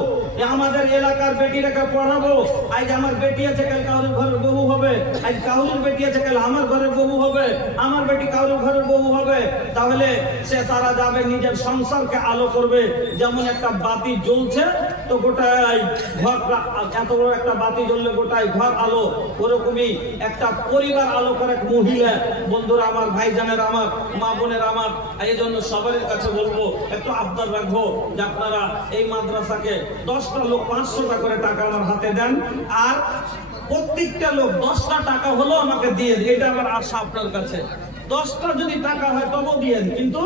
আমাদের এলাকার বেটিটাকে পড়াবো। আজ আমার বেটি আছে, কাল কাউরের ঘরের বউ হবে, আজ কাউরের বেটি আছে, কাল আমার ঘরের বউ হবে, আমার বেটি কাউরের ঘরের বউ হবে। তাহলে সে তারা যাবে, নিজের সংসারকে আলো করবে। যেমন একটা বাতি জ্বলছে তো গোটাই ঘর, এত বড় একটা বাতি জ্বললে গোটাই ঘর আলো, ওরকমই একটা পরিবার আলো করে মহিলা। বন্ধুরা আমার, ভাইজানের আমার, মা বোনের আমার, এই জন্য সবার কাছে বলবো, একটু আবদার রাখবো যে আপনারা এই মাদ্রাসাকে 10টা লোক 500 টাকা করে টাকা আমার হাতে দেন, আর প্রত্যেকটা লোক 10টা টাকা হলো আমাকে দিয়ে দিন। এটা আমার আশা আপনার কাছে। 10টা যদি টাকা হয় তবু দিয়েন, কিন্তু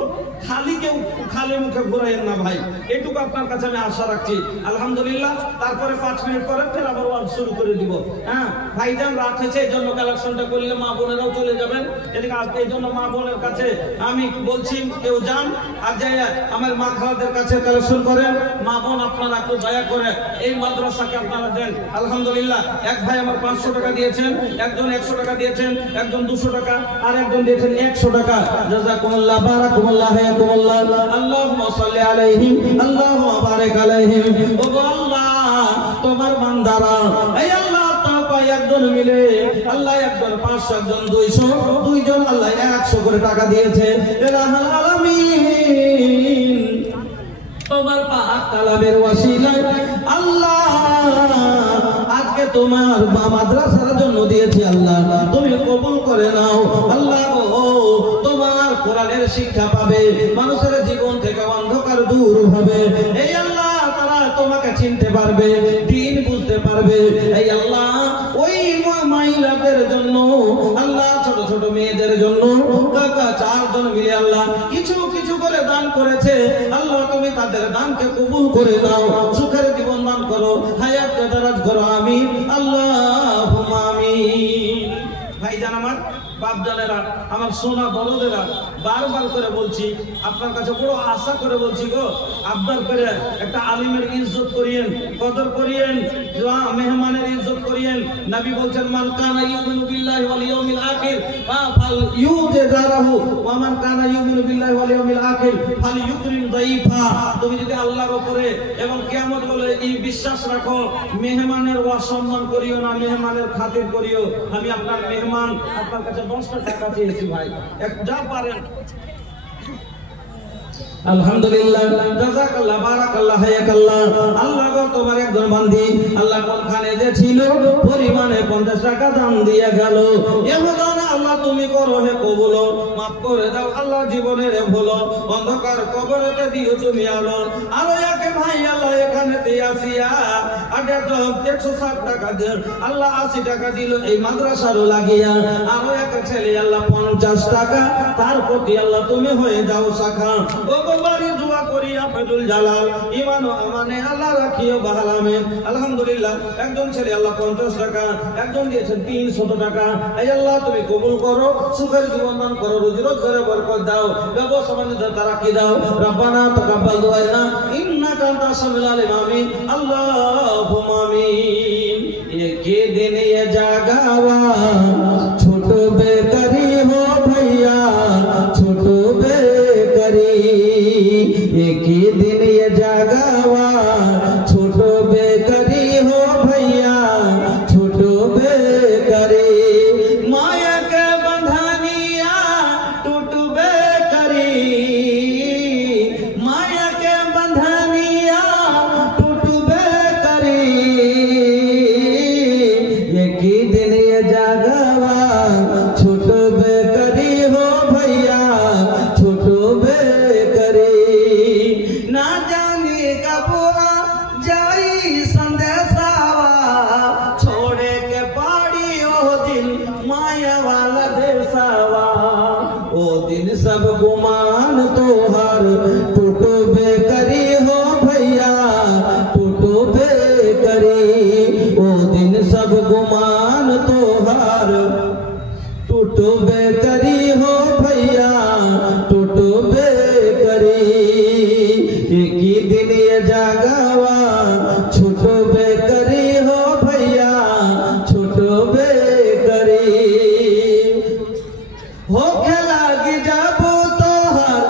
খালি মুখে ঘুরাইয়েন না ভাই। এটুকু আপনার কাছে আমি আশা রাখছি। আলহামদুলিল্লাহ। তারপরে 5 মিনিট পরে ফের আবার ওয়াজ শুরু করে দিব। হ্যাঁ ভাইজান, রাত হয়েছে, এই জন্য কালেকশনটা করলে মা বোনেরাও চলে যাবেন। এদিকে এই জন্য মা বোনের কাছে আমি বলছি, কেউ যান আর যাই আমার মা খালাদের কাছে কালেকশন করেন। মা বোন আপনারা একটু দয়া করে এই মাদ্রাসাকে আপনারা দেন। আলহামদুলিল্লাহ। এক ভাই আমার 500 টাকা দিয়েছেন, একজন 100 টাকা দিয়েছেন, একজন 200 টাকা, আর একজন দিয়েছেন 100 টাকা। জাযাকুমুল্লাহ, বারাকুমুল্লাহ, হায়াকুমুল্লাহ। আল্লাহুম্মা সাল্লি আলাইহি, আল্লাহুম্মা বারিক আলাইহি। ও আল্লাহ, তোমার বান্দারা, এই আল্লাহ তাআলা একজন মিলে আল্লাহ, একজন 500, একজন 200, দুইজন আল্লাহ 100 করে টাকা দিয়েছে। ইলাহুল আলামিন, তোমার পাক কালামের ওয়াসিলায় আল্লাহ আজকে তোমার মাদ্রাসার জন্য দিয়েছি, আল্লাহ তুমি কবুল করে নাও। আল্লাহ ও তোমার কোরআনের শিক্ষা পাবে, মানুষের জীবন থেকে অন্ধকার দূর হবে। এই আল্লাহ তারা তোমাকে চিনতে পারবে, দিন বুঝতে পারবে। এই আল্লাহ ওই মহিলাদের জন্য, আল্লাহ ছোট ছোট মেয়েদের জন্য কাকা 4 জন মিলে আল্লাহ কিছু কিছু করে দান করেছে। আল্লাহ তুমি তাদের দানকে কবুল করে নাও, সুখের জীবন দান করো, হায়াতকে দারাজ করো। আমিন, আল্লাহুম্মা আমিন। ভাইজান আমার, বাপজানেরা, আমার সোনা বড়দেরা, বারবার করে বলছি, আপনার কাছে বড় আশা করে বলছি গো, আবদার করে একটা আলিমের ইজ্জত করিয়েন, কদর করিয়েন, মেহমানের ইজ্জত করিয়েন। নবী বলছেন, মান কানা ইউমিনু বিল্লাহি ওয়াল ইয়াউমিল আখির ফালইউযিরাহু ওয়া মান কানা ইউমিনু বিল্লাহি ওয়াল ইয়াউমিল আখির ফালইউকরিম দাইফা। তুমি যদি আল্লাহর উপরে এবং কিয়ামত বলে এই বিশ্বাস রাখো, মেহমানের অসম্মান করিও না, মেহমানের খাতির করিও। আমি আপনার মেহমান, আপনার কাছে 10টা টাকা চেয়েছি ভাই, যা পারেন। আলহামদুলিল্লাহ, জাযাকাল্লাহ, বারাকাল্লাহ, হায়াকাল্লাহ। আল্লাহ গো তোমার একজন বান্দি আল্লাহ কোনখানে যে ছিল পরিমাণে 50 টাকা দান দিয়ে গেল। এমন আল্লাহ তুমি করো হে কবুল, মাফ করে দাও আল্লাহ জীবনের ভুল, অন্ধকার কবরেতে দিও তুমি আলো। আরো একে ভাই আল্লাহ এখানেতে আসিয়া 160 টাকা দেন, আল্লাহ 80 টাকা দিল এই মাদ্রাসারও লাগিয়া। আরো এক ছেলে আল্লাহ 50 টাকা, তার প্রতি আল্লাহ তুমি হয়ে যাও শাখা। বাড়ি দোয়া করি আফেদুল জালাল, ঈমান ও আমানে আল্লাহ রাখিও বাহালামে। আলহামদুলিল্লাহ। একজন ছেলে আল্লাহ 50 টাকা, একজন দিয়েছেন 300 টাকা। এই আল্লাহ তুমি কবুল করো, সুখের জীবন দান করো, রুজি রোজগারে বরকত দাও, ব্যবসা বাণিজ্যে তারাকি দাও। রব্বানা তাকাব্বাল দুআনা ইন্নাকা আনতাস সামিউল আলিম। আমিন, আল্লাহুম্মা আমিন। একে দিন এ জাগাওয়া ছোট বেকরি হো भैया, ছোট বেকরি। एक ही दिन ये जागावा ছোট বেকরি हो भैया, ছোট বেকরি। माया के बंधनिया टूटबे करी, माया के बंधनिया टूटबे करी। एक ही दिन ये जागावा ছোট জাগাওয়া ছোট বেকারি হো ভাইয়া ছোট বেকারি हो खेला की जाबो तोहर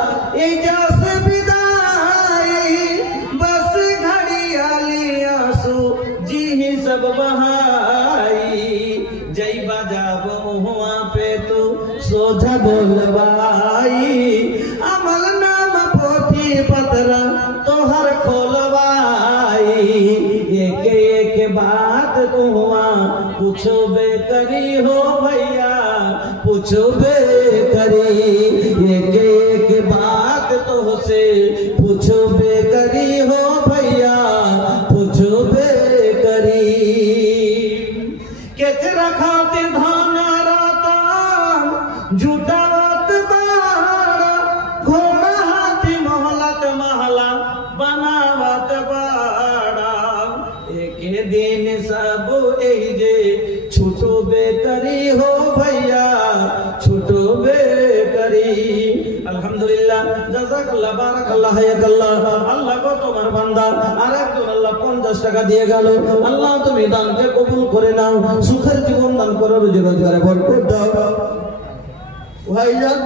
इजास विदाई बस घड़ी आली आंसू जी ही सब बहाई जई बजाबो हुआ पे तू सोझा बोलवाई अमल नाम पोथी पतरा तोहर खोलवाई एक बात हुआ पूछो बेकरी हो भैया पूछो बेकरी एक बात तो से पूछो बेकरी हो भैया पूछो बेकरी केतरा खातिर धान रातान जुटावत बाड़ा घोड़ा हाथी मोहलत महला बनावत बाड़ा एक दिन सब एजे छूटो बेकरी हो भैया छूटो बेकरी अल्हम्दुलिल्लाह জাযাকাল্লাহ বারাকাল্লাহ হায়াকাল্লাহ আল্লাহ গো তোমার বান্দা আরেকজন আল্লাহ 50 টাকা দিয়ে গেল আল্লাহ তুমি দানকে কবুল করে নাও সুখের জীবন দান করো রুজি রোজগারে বরকত দাও ভাইজান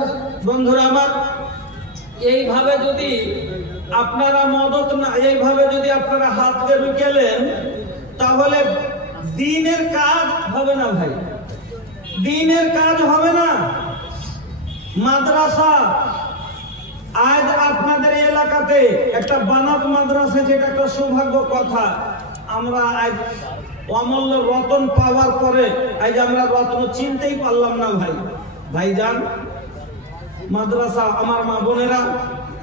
বন্ধুরা আমার এইভাবে যদি আপনারা মদত না এইভাবে যদি আপনারা হাতকে রুকেলেন তাহলে দিনের কাজ হবে না ভাই দিনের কাজ হবে না মাদ্রাসা আজ আপনাদের এলাকাতে একটা বানাত মাদ্রাসা যেটা একটা সৌভাগ্য কথা আমরা আজ অমূল্য রতন পাওয়ার পরে আজ আমরা রত্ন চিনতেই পারলাম না ভাই ভাইজান মাদ্রাসা আমার মা বোনেরা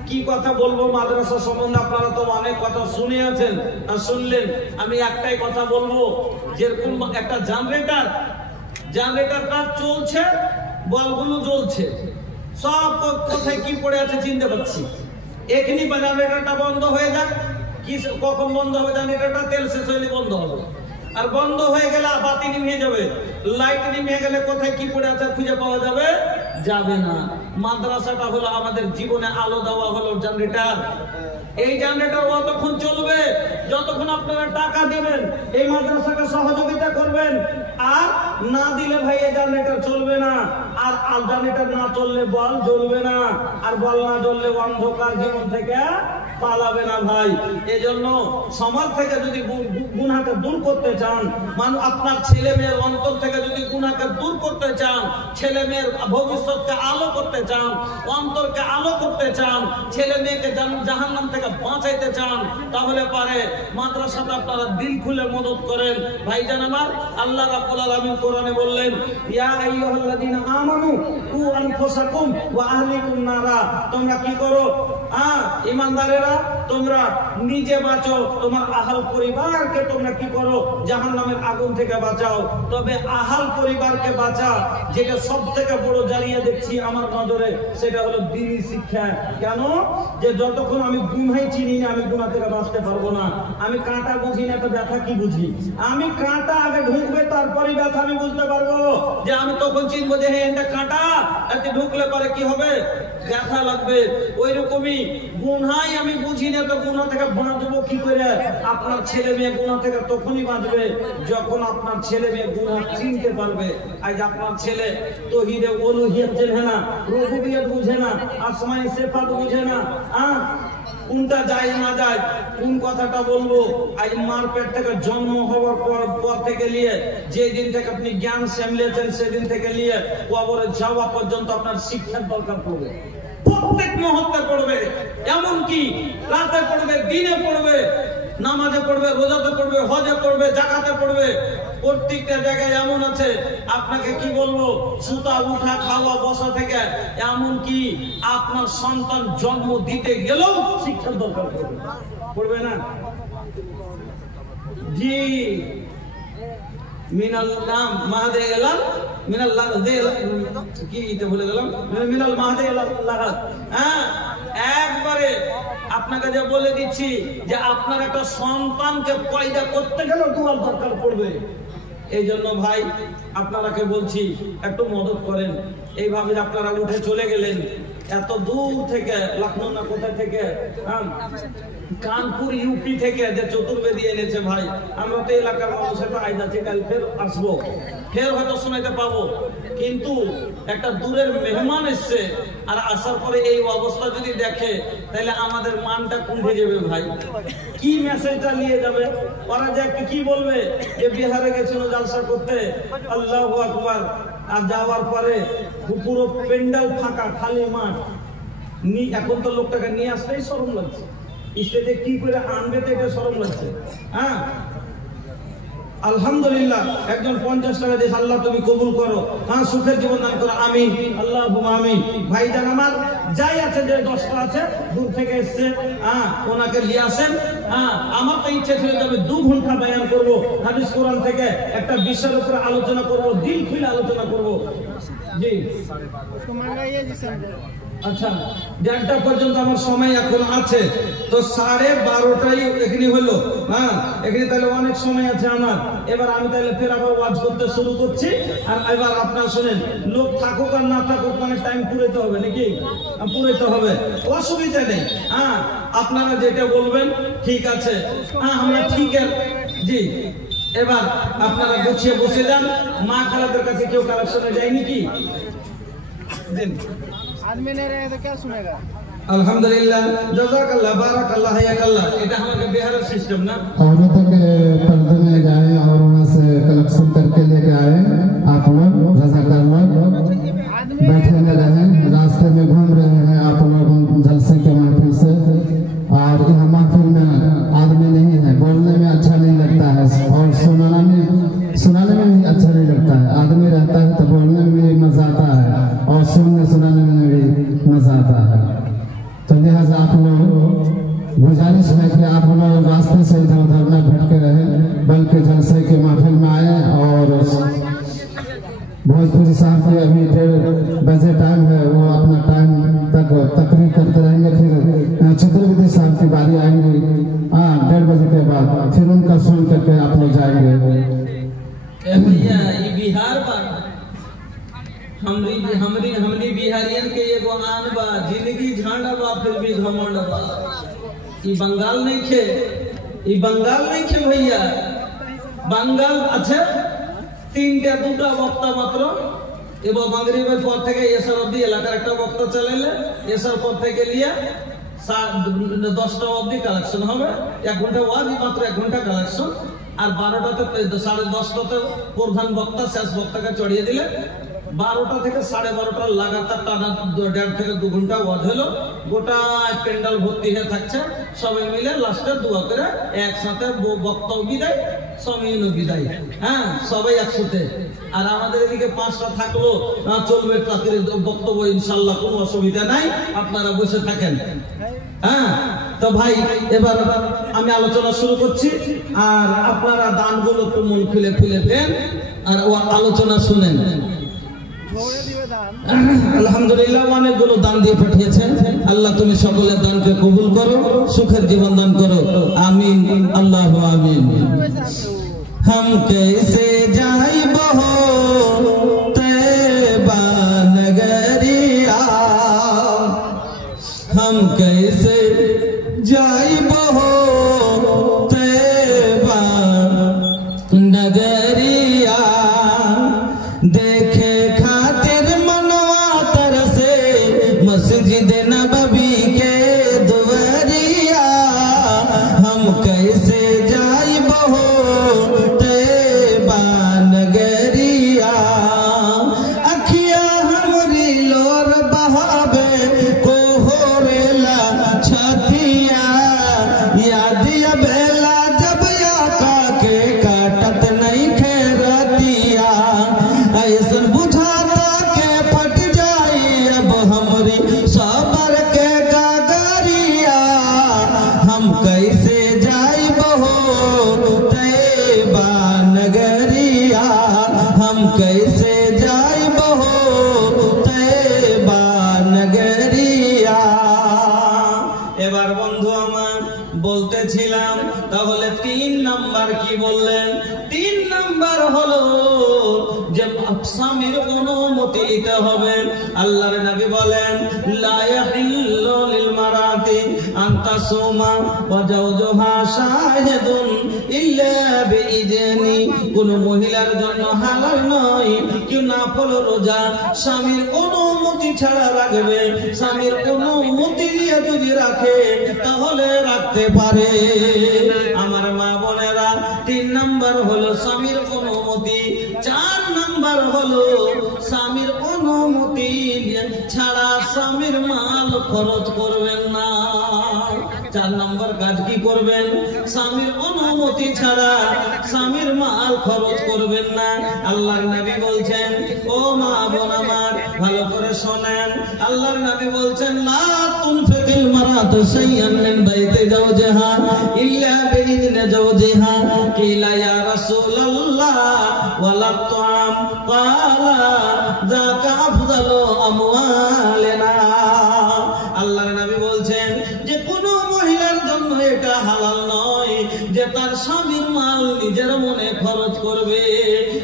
কি কথা বলবো মাদ্রাসা সম্বন্ধে আপনারা তো অনেক কথা শুনে আছেন আর শুনলেন আমি একটাই কথা বলবো যেরকম একটা জেনারেটর কাজ চলছে বলগুলো জ্বলছে সব কোথায় কি পড়ে আছে চিনতে পারছি এখনই জেনারেটরটা বন্ধ হয়ে যাক কি কখন বন্ধ হবে জেনারেটরটা তেল শেষ হলে বন্ধ হবে আর বন্ধ হয়ে গেলে বাতি নিভে যাবে লাইট নিভে গেলে কোথায় কি পড়ে আছে খুঁজে পাওয়া যাবে যাবে না মাদ্রাসাটা হলো আমাদের জীবনে আলো দেওয়া হলো জেনারেটর এই জেনারেটর ততক্ষণ চলবে যতক্ষণ আপনারা টাকা দিবেন এই মাদ্রাসাকে সহযোগিতা করবেন আর না দিলে ভাই এই জেনারেটর চলবে না আর জেনারেটর না চললে বল জ্বলবে না আর বল না জ্বললে অন্ধকার জীবন থেকে পালাবে না ভাই এজন্য সমাজ থেকে যদি গুনাহকে দূর করতে চান মানে আপনার ছেলে মেয়ের অন্তর থেকে যদি গুনাহকে দূর করতে চান ছেলে মেয়ের ভবিষ্যৎকে আলো করতে চান অন্তরকে আলো করতে চান ছেলে মেয়েকে জাহান্নাম থেকে বাঁচাইতে চান তাহলে পারে মাদ্রাসাতে আপনারা দিল খুলে মদত করেন ভাইজান আমার আল্লাহ রাব্বুল আলামিন কোরআনে বললেন ইয়া আইয়ুহাল্লাযীনা আমানু কু আনফুসাকুম ওয়া আহলিকুম নারা তোমরা কি করো ঈমানদারেরা তোমরা নিজে বাঁচো তোমার আহাল পরিবারকে তোমরা কি করো জাহান্নামের আগুন থেকে বাঁচাও তবে আহাল পরিবারকে বাঁচা যেটা সবথেকে বড় জারিয়া দেখছি আমার নজরে সেটা হলো দ্বীনি শিক্ষা কেন যে যতক্ষণ আমি গুনাহ চিনি না আমি গুনাহ থেকে বাঁচতে পারবো না আমি কাঁটা বুঝি না তো ব্যথা কি বুঝি আমি কাঁটা আগে ঢুকবে তারপরে ব্যথা আমি বুঝতে পারবো যে আমি তখন চিনবো যে হ্যাঁ এটা কাঁটা এতে ঢুকলে পরে কি হবে ব্যথা লাগবে ওইরকমই গুনাহ আমি বুঝি না তো গুনাহ থেকে বাঁচবো কি করে আপনার ছেলে মেয়ে গুনাহ থেকে তখনই বাঁচবে যখন আপনার ছেলে মেয়ে গুনাহ চিনতে পারবে আজ আপনার ছেলে তাওহীদে উলুহিয়ত জানে না রুবুবিয়ত বুঝে না আসমায়ে সিফাত বুঝে না কোনটা যায় না যায় কোন কথাটা বলবো আজ মার পেট থেকে জন্ম হওয়ার পর থেকে নিয়ে যে দিন থেকে আপনি জ্ঞান সামলেছেন সেদিন থেকে নিয়ে কবরে যাওয়া পর্যন্ত আপনার শিক্ষার দরকার পড়বে প্রত্যেক মুহূর্তে পড়বে এমনকি রাতে পড়বে দিনে পড়বে নামাজে পড়বে রোজাতে পড়বে হজে পড়বে যাকাতে পড়বে প্রত্যেকটা জায়গায় এমন আছে আপনাকে কি বলবো সুতা উঠা খাওয়া বসা থেকে এমনকি আপনার সন্তান জন্ম দিতে গেলেও শিক্ষার দরকার পড়বে না জি মিনাল নাম মাহাদে এলাম মিনাল লাহদে কি এটা বলে গেলাম মিনাল মাহাদে এলাম হ্যাঁ একবারে আপনাকে যে বলে দিচ্ছি যে আপনার একটা সন্তানকে পয়দা করতে গেলে দোয়ার দরকার পড়বে এই জন্য ভাই আপনারাকে বলছি একটু মদত করেন এইভাবে আপনারা উঠে চলে গেলেন এত দূর থেকে লখনৌ না কোথায় থেকে, কানপুর ইউপি থেকে যে চতুর্বেদী এনেছে ভাই। আমরা তো এলাকার মানুষ, তো আজ আছে কাল ফের আসবো, ফের হয়তো শোনাইতে পাবো, কিন্তু একটা দূরের মেহমান এসছে আর আসার পরে এই অবস্থা যদি দেখে তাহলে আমাদের মানটা কমে যাবে ভাই। কি মেসেজটা নিয়ে যাবে ওরা, যে কি বলবে যে বিহারে গেছিল জালসা করতে, আল্লাহু আকবার, আর যাওয়ার পরে পুরো পেন্ডাল ফাঁকা, খালি মাঠ। এখন তো লোকটাকে নিয়ে আসতেই শরম লাগছে, স্টেজে কি করে আনবে তো এটা শরম লাগছে। হ্যাঁ, আলহামদুলিল্লাহ একজন 50 টাকা দিয়েছে, আল্লাহ তুমি কবুল করো, হ্যাঁ সুখের জীবন দান করো, আমিন, আল্লাহ আমিন। ভাইজান আমার যাই আছে, যে 10টা আছে দূর থেকে এসছে, হ্যাঁ ওনাকে নিয়ে আসেন। হ্যাঁ, আমার তো ইচ্ছে ছিল যে আমি 2 ঘন্টা বয়ান করব, হাদিস কোরআন থেকে একটা বিষয়ের উপরে আলোচনা করব, দিল খুলে আলোচনা করব। জি আচ্ছা, 1:30 পর্যন্ত আমার সময় এখন আছে, তো 12:30টাই এখানে হলো। হ্যাঁ, এখানে তাহলে অনেক সময় আছে আমার। এবার আমি তাহলে ফের আবার ওয়াজ করতে শুরু করছি। আর এবার আপনারা শুনেন, লোক থাকুক আর না থাকুক, মানে টাইম পুরাইতে হবে নাকি? পুরাইতে হবে, অসুবিধা নেই। হ্যাঁ, আপনারা যেটা বলবেন ঠিক আছে। হ্যাঁ, আমরা ঠিক আছে। জি, এবার আপনারা গুছিয়ে বসে যান। মা খালাদের কাছে কেউ কালেকশনে যায়নি কি? आदमी नहीं रहे तो क्या सुनेगा? अल्हम्दुलिल्लाह, जज़ाकल्लाह, बारकल्लाह, हयाकल्लाह। এটা আমাদের বিহারের সিস্টেম না। औरतों के पर्दे में जाए और वहाँ से कलेक्शन करके लेके आए। आप लोग रज़ाकल्लाह बैठे न रहे, रास्ते में घूम रहे हैं आप लोग जलसे के महफिल से। और यहाँ महफिल में आदमी नहीं है, बोलने में अच्छा नहीं लगता है और सुनाने में भी अच्छा नहीं लगता है। आदमी रहता है तो बोलने में भी मजा आता है और सुनाने में भी मजा आता है। तो लिहाजा आप लोग गुजारिश है कि आप लोग रास्ते से इधर उधर न भटके रहे, बल्कि जलसे के महफिल में आए। और भोजपुरी साहब के अभी 1:30 बजे टाइम है, वो अपना टाइम तक तकरीर करते रहेंगे। फिर चतुर्वेदी साहब की बारी आएंगी 1:30 बजे के बाद, फिर उनका सुन करके आप लोग जाएंगे। भैया ये बिहार बा, हमरी बिहारियन के एगो आन बा, जिंदगी झांड बा फिर भी घमंड बा। ये बंगाल नहीं खे, ये बंगाल नहीं खे भैया। बंगाल अच्छा 3টা-2টা বক্তা মাত্র, এবং মাগরিবের পর থেকে এসার অবধি এলাকার একটা বক্তা চালাইলে, এসার পর থেকে নিয়ে 10টা অবধি কালেকশন হবে। 1 ঘন্টা ওয়াজ, মাত্র 1 ঘন্টা কালেকশন। আর 12টাতে 10:30টাতে প্রধান বক্তা শেষ বক্তাকে চড়িয়ে দিলে 12টা থেকে 12:30 লাগাতার টানা 1.5 থেকে 2 ঘন্টা ওয়াজ হলো। গোটা প্যান্ডেল ভর্তি হয়ে থাকছে, সবাই মিলে লাস্টে দোয়া করে একসাথে বক্তাও বিদায়, সমিনও বিদায়। হ্যাঁ, সবাই একসাথে। আর আমাদের এদিকে 5টা থাকলো, চলবে তাদের বক্তব্য ইনশাআল্লাহ, কোনো অসুবিধা নাই, আপনারা বসে থাকেন। হ্যাঁ, তো ভাই এবার আমি আলোচনা শুরু করছি, আর আপনারা দানগুলো একটু মন খুলে খুলে দেন আর ও আলোচনা শুনেন। আলহামদুলিল্লাহ, অনেকগুলো দান দিয়ে পাঠিয়েছেন। আল্লাহ তুমি সকলের দানকে কবুল করো, সুখের জীবন দান করো, আমিন, আল্লাহ আমিন। हम कैसे जाइब हो तैबा नगरिया, हम कैसे जाइब हो तैबा नगरिया, देखे खातिर मनवा तरसे मस्जिद नबवी के दुआरिया, हम कैसे जाइब हो कैसे जाइब हो तैबा नगरिया। এবার বন্ধু আমার বলতে বলতেছিলাম। তাহলে 3 নাম্বার কি বললেন? 3 নাম্বার হলো যে স্বামীর অনুমতি নিতে হবে। আল্লাহর নবী বলেন লা ইয়াহিল্লু লিল মারাতি আন তাসুমা ওয়া জাওজুহা শাহিদুন ইল্লা বিইজনি। কোন মহিলার জন্য হালাল নয় কি নফল রোজা স্বামীর অনুমতি ছাড়া রাখবে। স্বামীর অনুমতি নিয়ে যদি রাখে তাহলে রাখতে পারে। আমার মা বোনেরা, 3 নাম্বার হলো স্বামীর অনুমতি। 4 নাম্বার হলো স্বামীর অনুমতি ছাড়া স্বামীর মাল খরচ করবেন না। 4 নাম্বার কাজ কি করবেন? স্বামীর অনুমতি ছাড়া স্বামীর মাল খরচ করবেন না। আল্লাহর নবী বলছেন, ও মা বোন আমার ভালো করে শোনেন, আল্লাহর নবী বলছেন লা তুনফিকুল মারাতু শাইআন মিন বাইতি যাওজিহা ইল্লা বিইذনি যাওজিহা। কিলা ইয়া রাসূলুল্লাহ ওয়ালা তুআম ক্বালা যাকা আফদালু আমওয়ালিনা। আল্লাহর নবী বলছেন যে কোন মহিলার জন্য এটা হালাল নয় যে তার স্বামীর মাল নিজের মনে খরচ করবে।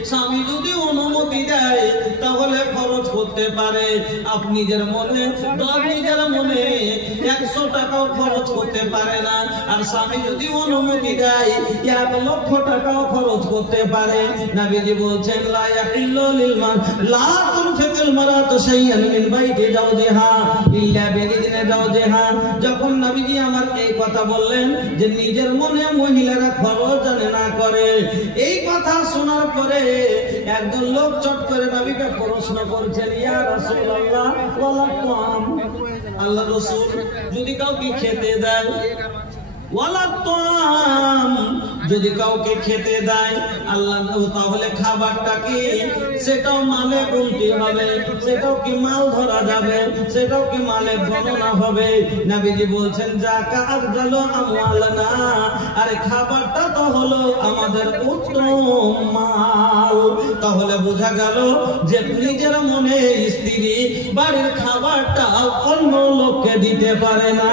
স্বামী যদি অনুমতি দেয় তাহলে খরচ করতে পারে। আপনি নিজের মনে 100 টাকাও খরচ করতে পারে না। আর স্বামী যদি অনুমতি দেয় 1 লক্ষ টাকাও খরচ করতে পারে। নবীজি বলছেন লা ইয়াহিল্লু লিল লা তুনফিকুল মারাতু শাইআন মিন বাইতি যাওজিহা ইল্লা বিইذনি যাওজিহা। যখন নবীজি আমার এই কথা বললেন যে নিজের মনে মহিলারা খরচ জানে না করে, এই কথা শোনার পরে একজন লোক চট করে নবীকে প্রশ্ন করছেন, ইয়া রাসূলুল্লাহ ওয়ালা তুআম, আল্লাহ রাসূল যদি কাউকে খেতে দেয়, ওয়ালা তুআম যদি কাউকে খেতে দেয় আল্লাহ, তাহলে খাবারটা কি সেটাও মালে গুনতে হবে, সেটাও কি মাল ধরা যাবে, সেটাও কি মালে গণনা হবে? নবীজি বলছেন যাকা আফদালু আমওয়ালানা, আরে খাবারটা তো হলো আমাদের উত্তম মাল। তাহলে বোঝা গেল যে নিজের মনে স্ত্রী বাড়ির খাবারটা অন্য লোককে দিতে পারে না।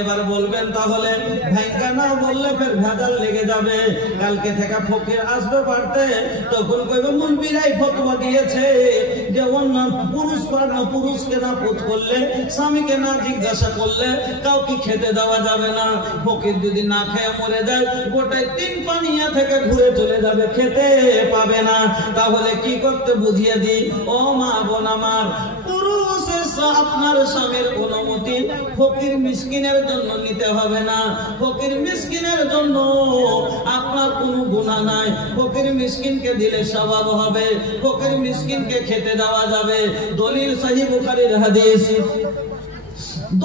এবার বলবেন তাহলে ভাইকা না বললে ফের ভেজাল লেগে যাবে। কালকে থেকে ফকির আসবে পারতে, তখন কইবে মুলবিরাই ফতোয়া দিয়েছে যে অন্য পুরুষকে না পুত করলে, স্বামীকে না জিজ্ঞাসা করলে কাউকে খেতে দেওয়া যাবে না। ফকির যদি না খেয়ে মরে যায় গোটায় 3 পানিয়া থেকে ঘুরে চলে যাবে, খেতে পাবে না। তাহলে কি করতে বুঝিয়ে দিই ও মা বোন আমার, আপনার স্বামীর অনুমতি ফকির মিসকিনের জন্য নিতে হবে না। ফকির মিসকিনের জন্য আপনার কোনো গুনাহ নাই। ফকির মিসকিনকে দিলে সওয়াব হবে, ফকির মিসকিনকে খেতে দেওয়া যাবে। দলিল সহিহ বুখারীর হাদিস,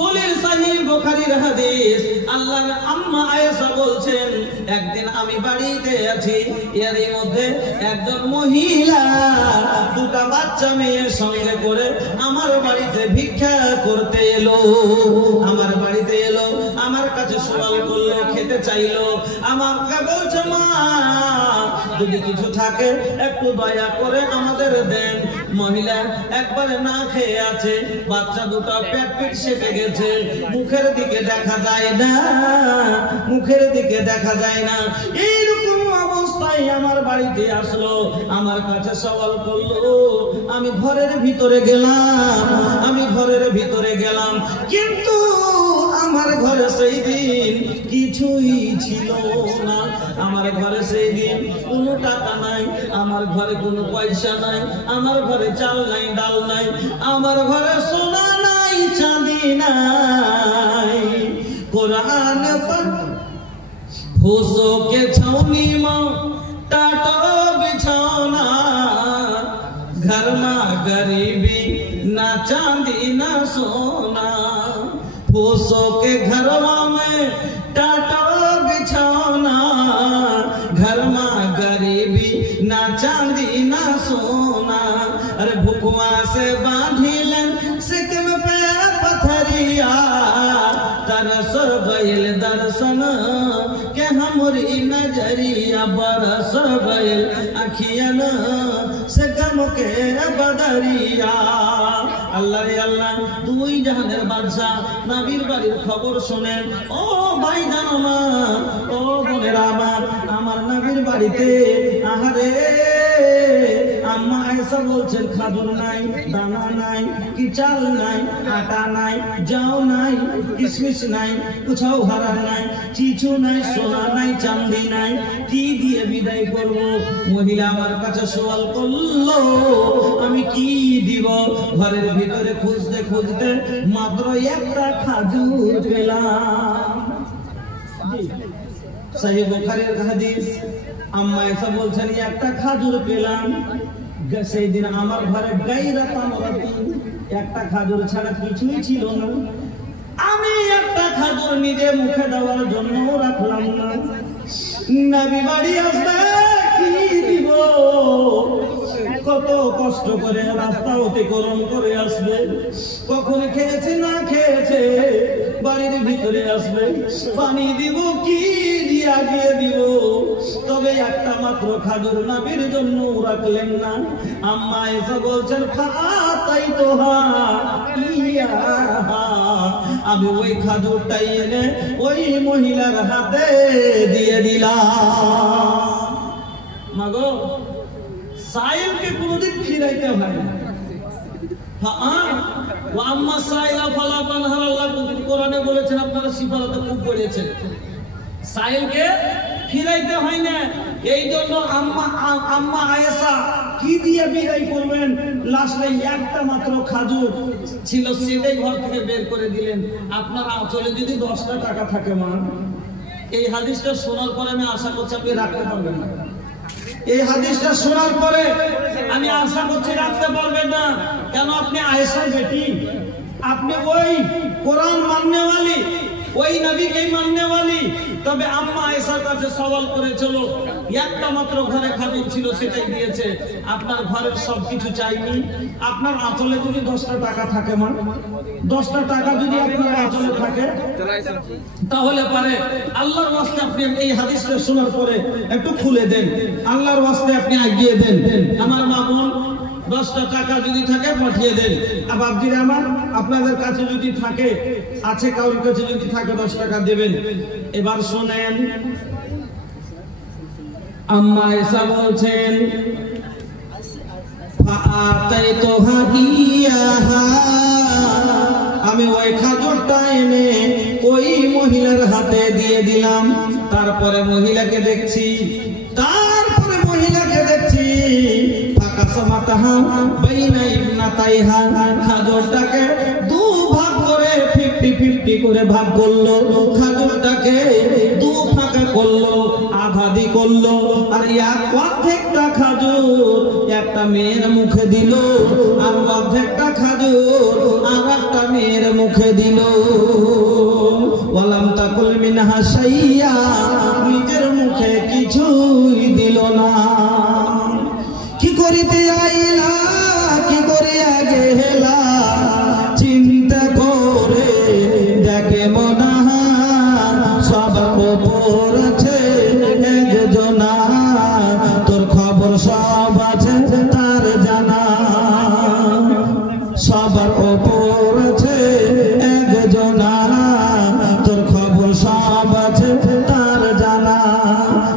দলিল সহিহ বুখারীর হাদিস। আল্লাহর আম্মা আয়েশা বলছেন একদিন আমি বাড়িতে আছি, এর মধ্যে একজন মহিলা 2টা বাচ্চা মেয়ের সঙ্গে করে আমার বাড়িতে ভিক্ষা করতে এলো। আমার বাড়িতে এলো, আমার কাছে সওয়াল করলো, খেতে চাইলো। আমাকে বলছে মা যদি কিছু থাকে একটু দয়া করে আমাদের দেন। মহিলা একবারে না খেয়ে আছে, বাচ্চা 2টা পেট সেপে গেছে, মুখের দিকে দেখা যায় না, মুখের দিকে দেখা যায় না। এইরকম অবস্থায় আমার বাড়িতে আসলো, আমার কাছে সওয়াল করলো। আমি ঘরের ভিতরে গেলাম, আমি ঘরের ভিতরে গেলাম, কিন্তু আমার ঘরে সেই দিন কিছুই ছিল না। আমার ঘরে সেই দিন কোনো টাকা নাই, আমার ঘরে কোনো পয়সা নাই, আমার ঘরে চাল নাই, ডাল নাই, আমার ঘরে সোনা নাই, চাঁদি নাই। কোরআন पर फूसों के छावनी में टाटो बिछौना, घर में गरीबी ना चांदी ना सोना। फूसों के घरवा में टाटो बिछौना, घर में गरीबी ना चांदी ना सोना। अरे भुकुआ से बांधिलन सिक्किम पे पथरिया, तरस गइल दर्शन के हमरी नजरिया, बरस गइल अखियन से गम के बदरिया। আল্লাহ রে আল্লাহ, দুই জাহানের বাদশা নবীর বাড়ির খবর শোনেন। ও ভাই জানো না, ও বোনেরা আমার নবীর বাড়িতে আহারে আম্মা আয়েশা বলছেন খাদুর নাই, দানা নাই, কি চাল নাই, আটা নাই, যাও নাই, কিশমিশ নাই, কোথাও হারার নাই, কিছু নাই, সোনা নাই, চাঁদি নাই, কি দিয়ে বিদায় করব? মহিলা আমার কাছে সওয়াল করলো, আমি কি দিব? ঘরের ভিতরে খুঁজতে খুঁজতে মাত্র একটা খাজুর পেলাম। সহিহ বুখারীর হাদিস, আম্মা আয়েশা বলছেন একটা খাজুর পেলাম। সেই দিন আমার ঘরে গায়রাতান রাতি, একটা খাজুর ছাড়া কিছুই ছিল না। আমি একটা খাজুর নিজে মুখে দেওয়ার জন্য রাখলাম না। নবী বাড়ি আসবে, কি দিব? কত কষ্ট করে রাস্তা অতিক্রম করে আসবে, কখন খেয়েছে না খেয়েছে, বাড়ির ভিতরে আসবে, পানি দিব কি দিয়ে আগিয়ে দিব? তবে একটা মাত্র খাজুর নবীর জন্য রাখলেন না। আম্মা আয়েশা বলছেন ফাতাইতুহা ইয়াহা, আমি ওই খাজুরটাই এনে ওই মহিলার হাতে দিয়ে দিলাম। মাগো, সাইলকে কোনদিন ফিরাইতে হয় না। আম্মা সাইলা ফালা তানহার, আল্লাহ কোরআনে বলেছেন, আপনারা সিফারাতে খুব পড়েছেন, সাইলকে ফিরাইতে হয় না। এই জন্য আম্মা আয়েশা কি দিয়ে বিদায় করবেন? লাস্টে একটা মাত্র খাজুর ছিল, সেটাই ঘর থেকে বের করে দিলেন। আপনার আঁচলে যদি 10টা টাকা থাকে মা, এই হাদিসটা শোনার পরে আমি আশা করছি আপনি রাখতে পারবেন না। এই হাদিসটা শোনার পরে আমি আশা করছি রাখতে পারবেন না। কেন? আপনি আয়েশার বেটি, আপনি ওই কোরআন মাননেওয়ালি, ওই নবীকে মাননেওয়ালি। তবে আম্মা আয়েশার কাছে সওয়াল করেছিল, একটা মাত্র ঘরে খাজুর ছিল, সেটাই দিয়েছে। আপনার ঘরের সবকিছু চাইনি। আপনার আঁচলে যদি 10টা টাকা থাকে মা, 10টা টাকা যদি আপনার আঁচলে থাকে, তাহলে পারে আল্লাহর ওয়াস্তে আপনি এই হাদিসটা শোনার পরে একটু খুলে দেন, আল্লাহর ওয়াস্তে আপনি এগিয়ে দেন। আমার মা বোন, 10টা টাকা যদি থাকে পাঠিয়ে দেন। আর বাপজিরা আমার, আপনাদের কাছে যদি থাকে, আছে কারোর কাছে যদি থাকে 10 টাকা দেবেন। এবার শোনেন, আম্মা আয়েশা বলছেন ফাআতাইতুহা ইয়াহা, আমি ওই খাজুরটা এনে ওই মহিলার হাতে দিয়ে দিলাম। তারপরে মহিলাকে দেখছি ফাকাসামাতাহা বাইনা ইবনাতাইহা, খাজুরটাকে দু ভাগ করে 50-50 করে ভাগ করলো, খাজুরটাকে দু ভাগ করলো, আধাদি করলো। আর অর্ধেকটা খাজুর একটা মেয়ের মুখে দিল, আর অর্ধেকটা খাজুর আর একটা মেয়ের মুখে দিল। ওয়ালাম তাকুল মিনহা শাইয়া, নিজের মুখে কিছুই দিল না। কি করিতে আইলা, কি করিয়া গেলা, চিন্তা করে দেখে মনা সবার উপর আছে একজনা, তোর খবর সব আছে তার জানা, সবার উপর আছে একজনা, তোর খবর সব আছে তার জানা।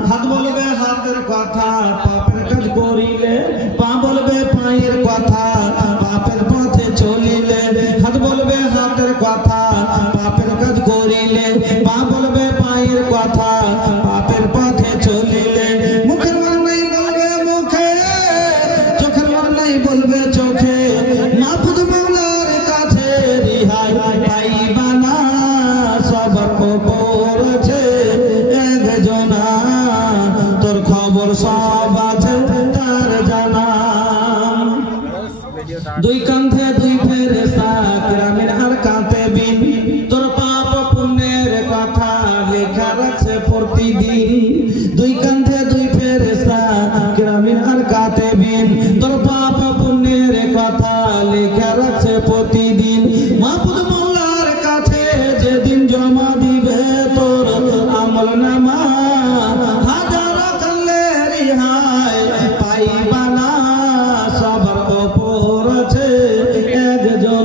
হাত বলবে হাতের কথা, পাপের কাজ করিলে, পা বলবে পায়ের কথা, পাপের পথে চলিলে। হাত বলবে হাতের কথা, পাপের কাজ করিলে, পা বলবে পায়ের কথা, পাপের পথে চলিলে। মুখের মানেই বলবে মুখে, চোখের মানেই বলবে চোখে, মাহফুজ মাওলার কাছে রিহাই পাইবা না, সবার উপর আছে একজনা, তোর খবর সব আছে তার জানা। দুই কাঁধে দুই ফেরেশতা, কিরামিন আর কাতিবিন, তোর পাপ পুণ্যের কথা লেখা রাখছে প্রতিদিন। দুই কাঁধে দুই ফেরেশতা, কিরামিন আর কাতিবিন, তোর পাপ পুণ্যের কথা লেখা রাখছে প্রতিদিন। মাহফুজ মাওলার কাছে যেদিন জমা দিবে তোর আমল নামা, হাজারো কালে রিহাই পাইবা না, সবার উপর আছে একজন।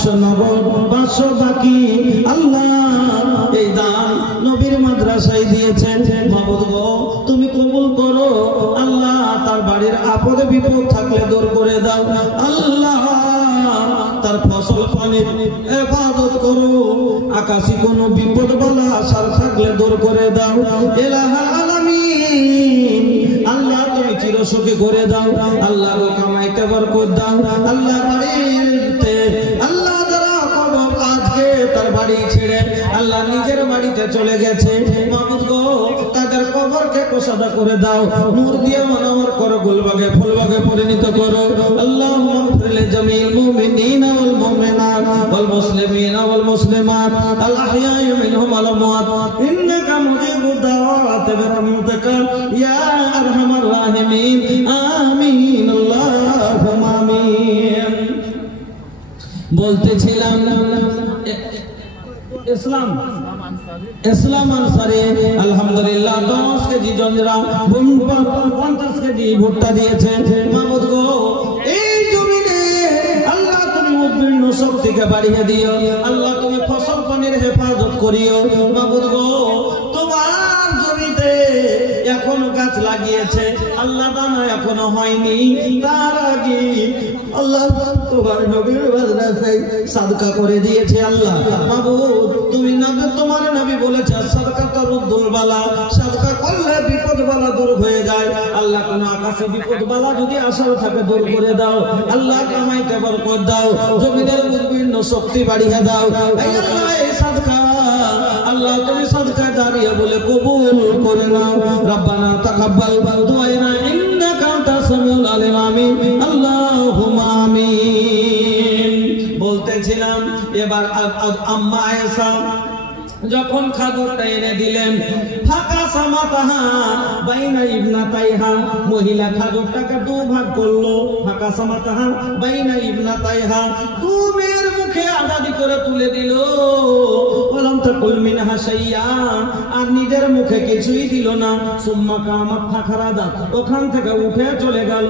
500 বাকি আল্লাহ এই দান নবীর মাদ্রাসায় দিয়েছেন মাবুদ গো তুমি কবুল করো আল্লাহ তার বাড়ির আপদ বিপদ থাকলে দূর করে দাও আল্লাহ তার ফসল পানির হেফাজত করো আকাশী কোনো বিপদ বলা আশা থাকলে দূর করে দাও ইলাহুল আলামিন আল্লাহ তুমি চিরসুখী করে দাও আল্লাহ কামাইতে বরকত দাও আল্লাহ বাড়িতে আল্লাহ যারা কবর আজকে তার বাড়ি ছেড়ে আল্লাহ নিজের বাড়িতে চলে গেছে মাবুদ গো তাদের কবরকে কোষাদা করে দাও নূর দিয়ে মনোহর করো গুলবাগে ফুলবাগে পরিণত করো আল্লাহুম্মা ইগফির লিজামিল মুমিনিনা ওয়াল মুমিনাত ওয়াল মুসলিমিনা ওয়াল মুসলিমাত আল আহইয়াই মিনহুম ওয়াল আমওয়াত ইন্নাকা মুজিবুদ দাওয়াতি বিরহমাতিকা ইয়া আরহামার রাহিমিন আমিন আল্লাহুম্মা আমিন। বলতেছিলাম ইসলাম আনসারে আলহামদুলিল্লাহ 10 কেজি জঞ্জরা 50 কেজি ভুট্টা দিয়েছে মাবুদ গো এই জমিনে আল্লাহ তুমি উদ্ভিন্ন শক্তিকে বাড়িয়ে দিও আল্লাহ তুমি ফসল পানির হেফাজত করিও মাবুদ গো তোমার জমিতে এখনো গাছ লাগিয়েছে আল্লাহ দানা এখনো হয়নি তার আগে আল্লাহ তোমার নবীর মাদ্রাসায় সাদকা করে দিয়েছে আল্লাহ মাবুদ তুমি নবী তোমার নবী বলেছে সাদকা তারুদ্দুল বালা সাদকা করলে বিপদ বালা দূর হয়ে যায় আল্লাহ কোন আকাশে বিপদ বালা যদি আসার থাকে দূর করে দাও আল্লাহ কামাইতে বরকত দাও জমিনের উদ্ভিন্ন শক্তি বাড়িয়ে দাও এই আল্লাহ এই সাদকা আল্লাহ তুমি সাদকা জারিয়া বলে কবুল করে নাও রব্বানা তাকাব্বাল দুআনা ইন্নাকা আনতাস সামিউল আলিম আমিন আল্লাহুম্মা আমিন। বলতেছিলাম এবার আম্মা আয়েশা যখন খাদরটা এনে দিলেন ফাঁকা সামাতাহা বাইনা ইবনাতাইহা মহিলা খাদরটাকে দু ভাগ করলো ফাঁকা সামাতাহা বাইনা ইবনাতাইহা দু মেয়ের মুখে আজাদি করে তুলে দিল ওয়ালাম তাকুল মিনহা শাইয়া আর নিজের মুখে কিছুই দিল না সুম্মা কামাত ফাখরাদা ওখান থেকে উঠে চলে গেল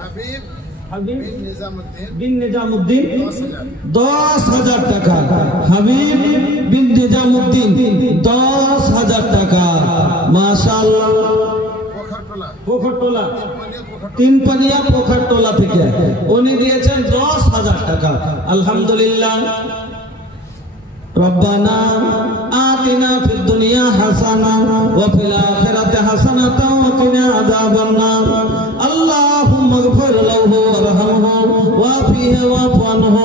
হাবিব বিন নিজামউদ্দিন 10,000 টাকা হাবিব বিন নিজামউদ্দিন 10,000 টাকা মাশাআল্লাহ পোখরটোলা তিনপানিয়া পোখরটোলা থেকে উনি দিয়েছেন 10,000 টাকা আলহামদুলিল্লাহ। রব্বানা আতিনা ফিদ দুনিয়া হাসানা ওয়া ফিল আখিরাতি হাসানাতাও ওয়া কিনা আযাবান নার আল্লাহুম্মা ইগফির লাহু ওয়ারহামহু ওয়াফিহি ওয়াফু আনহু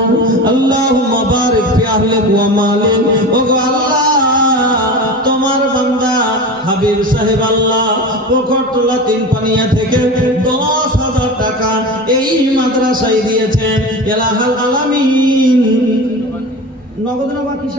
আল্লাহুম্মা বারিক ফি আহলিক ওয়া মালিক ও আল্লাহ তোমার বান্দা হাবিব সাহেব আল্লাহ পোখরটোলা তিনপানিয়া থেকে 10,000 টাকা এই মাদ্রাসায় দিয়েছেন ইলাহুল আলামিন। নগদ না বাকি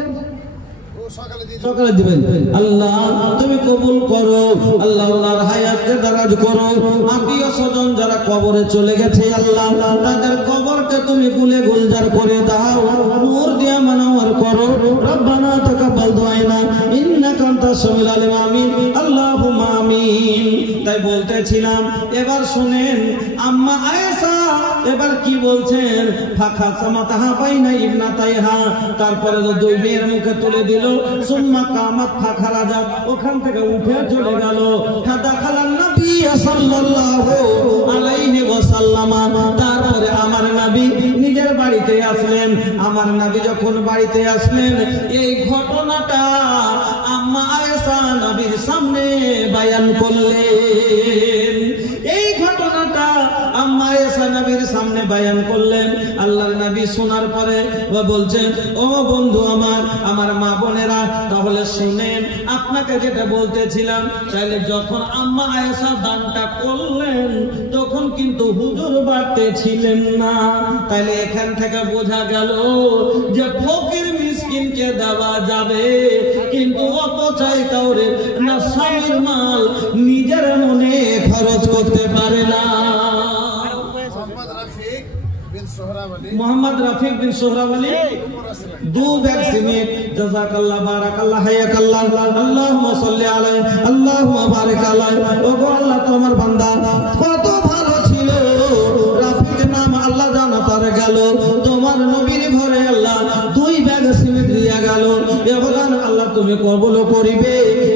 সকালে দিবেন আল্লাহ তুমি কবুল করো আল্লাহ আল্লাহর হায়াতকে দারাজ করো আত্মীয় স্বজন যারা কবরে চলে গেছে আল্লাহ তাদের কবরকে তুমি গুলে গুলজার করে দাও নূর দিয়া মানওয়ার করো রব্বানা তাকাব্বাল দুআনা ইন্নাকা আনতাস সামিউল আলিম আমিন আল্লাহুম্মা আমিন। তাই বলতেছিলাম এবার শুনেন আম্মা আয়েশা এবার কি বলছেন ফাখা সামাতাহা বাইনা ইবনাতাইহা তারপরে দুই মেয়ের মুখে তুলে দিল সুম্মা কামাত ফাখরাজা ওখান থেকে উঠে চলে গেল ফাদাখালান নবী সাল্লাল্লাহু আলাইহি ওয়াসাল্লাম তারপরে আমার নবী নিজের বাড়িতে আসলেন আমার নবী যখন বাড়িতে আসলেন এই ঘটনাটা আম্মা আয়েশা নবীর সামনে বয়ান করলেন এই ঘটনাটা আম্মা আয়েশা নবীর সামনে বয়ান করলেন আল্লাহর নবী শোনার পরে বলছেন ও বন্ধু আমার মা বোনেরা তাহলে শুনেন আপনাকে যেটা বলতেছিলাম তাহলে যখন আম্মা আয়েশা দানটা করলেন তখন কিন্তু হুজুর বাড়তে ছিলেন না তাহলে এখান থেকে বোঝা গেল যে ফকির মিসকিনকে দেওয়া যাবে কিন্তু অপচয় কাউরে না স্বামীর মাল নিজের মনে খরচ করতে পারে না। मोहम्मद रफीक बिन सोहरावली दो बैग सीमेंट जज़ाकल्लाह बाराकल्लाह हयाकल्लाह अल्लाहुम्मा सल्ली अलैहि अल्लाहुम्मा बारिक अलैहि ओ गो আল্লাহ তোমার বান্দা কত ভালো ছিল রফিক নাম আল্লাহ জানা তার গেল তোমার নবীর ঘরে আল্লাহ তুমি কবুল করিবে,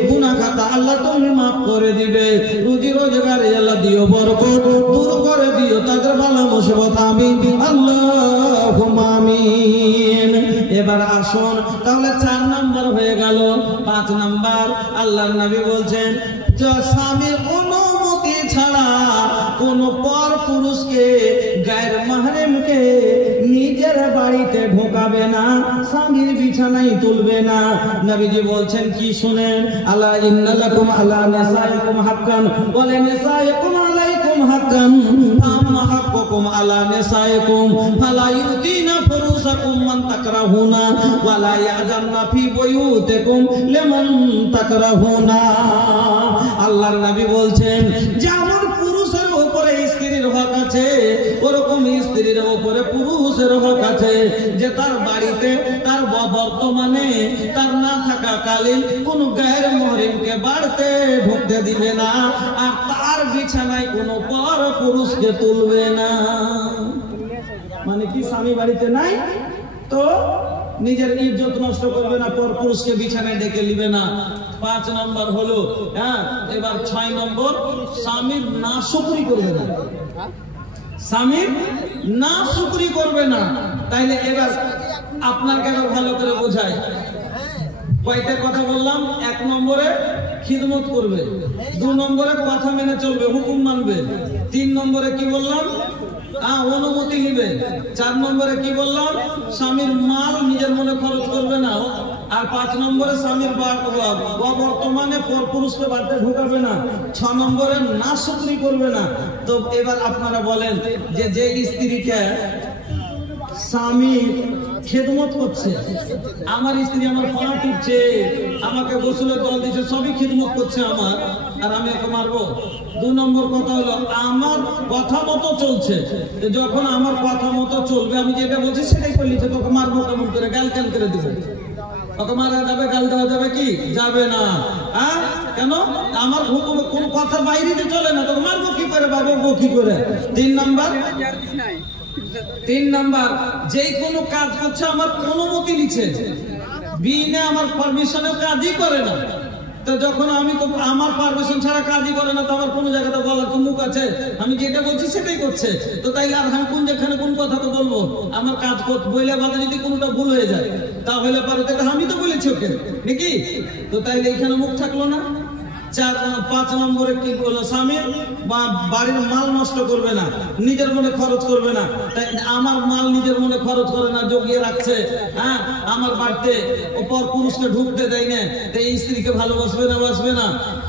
গুনাহ খাতা আল্লাহ তুমি মাফ করে দিবে, রুজি রোজগারে আল্লাহ দিও বরকত, দূর করে দিও তাদের বালা মুসিবত। আমিন আল্লাহুম্মা আমিন। এবার আসুন, তাহলে 4 নাম্বার হয়ে গেল। 5 নাম্বার আল্লাহর নবী বলছেন যে স্বামীর অনুমতি ছাড়া কোন পর পুরুষকে গায়ের মাহরেমকে নিজের বাড়িতে ঢোকাবে না, স্বামীর বিছানায় তুলবে না। নবীজি বলছেন কি শুনেন, আলা ইন্না লাকুম আলা নিসাইকুম হাক্কান ওয়া লিনিসাইকুম আলাইকুম হাক্কান ফাম্মা হাক্কুকুম আলা নিসাইকুম ফালা ইউতিনা ফুরুসাকুম মান তাকরাহুনা ওয়া লা ইয়াজামনা ফি বুয়ুতিকুম লিমান তাকরাহুনা। আল্লাহর নবী বলছেন যেমন পুরুষের উপরে স্ত্রীর হক আছে, ওরকম স্ত্রীর উপরে পুরুষের হক আছে যে তার বাড়িতে তার বর্তমানে তার না থাকাকালীন কোন গায়ের মহরিমকে বাড়িতে ঢুকতে দিবে না, আর তার বিছানায় কোনো পর পুরুষকে তুলবে না। মানে কি, স্বামী বাড়িতে নাই তো নিজের ইজ্জত নষ্ট করবে না, পর পুরুষকে বিছানায় ডেকে নিবে না। 5 নম্বর হলো, হ্যাঁ। এবার 6 নম্বর, স্বামীর নাশুকরি করবে না, স্বামীর নাশুকরি করবে না। তাইলে এবার আপনাকে আরো ভালো করে বোঝায়, কয়টা কথা বললাম? 1 নম্বরে খিদমত করবে, 2 নম্বরে কথা মেনে চলবে, হুকুম মানবে, 3 নম্বরে কি বললাম, অনুমতি নিবে, 4 নম্বরে কি বললাম, স্বামীর মাল নিজের মনে খরচ করবে না, আর 5 নম্বরে স্বামীর বর্তমানে পুরুষকে বাড়িতে ঢুকাবে না, 6 নম্বরে নাশুকরি করবে না। তো এবার আপনারা বলেন যে যে স্ত্রীকে স্বামী খেদমত করছে, আমার স্ত্রী আমার পা টিপছে, আমাকে গোসলের জল দিচ্ছে, সবই খেদমত করছে আমার, আর আমি ওকে মারবো? 2 নম্বর কথা হলো আমার কথা মতো চলছে, যখন আমার কথা মতো চলবে, আমি যেটা বলছি সেটাই করলি, তোকে মারবো কেমন করে, গাল কেন করে দিব? ওকে মারা যাবে, গাল দেওয়া যাবে কি? যাবে না। হ্যাঁ, কেন? আমার হুকুম কোন কথা বাইরে চলে না, তোকে মারবো কি করে, বাবু কি করে? 3 নাম্বার, যে কোনো কাজ করছে আমার অনুমতি নিচ্ছে, বিনে আমার পারমিশনের কাজই করে না। তো যখন আমি আমার পারমিশন ছাড়া কাজই করে না, তো আমার কোনো জায়গাতে বলার তো মুখ আছে? আমি যেটা বলছি সেটাই করছে, তো তাইলে আর আমি কোন যেখানে কোন কথা তো বলবো? আমার কাজ বইলে বাদে যদি কোনোটা ভুল হয়ে যায় তাহলে পারে, আমি তো বলেছি ওকে নাকি? তো তাইলে এখানে মুখ থাকলো না। 5 নম্বরে কি বললো, স্বামীর বাড়ির মাল নষ্ট করবে না, নিজের মনে খরচ করবে না। তাই আমার মাল নিজের মনে খরচ করে না, জগিয়ে রাখছে, হ্যাঁ, আমার বাড়িতে পর পুরুষকে ঢুকতে দেয় না, তাই স্ত্রীকে ভালোবাসবে না, বাসবে না।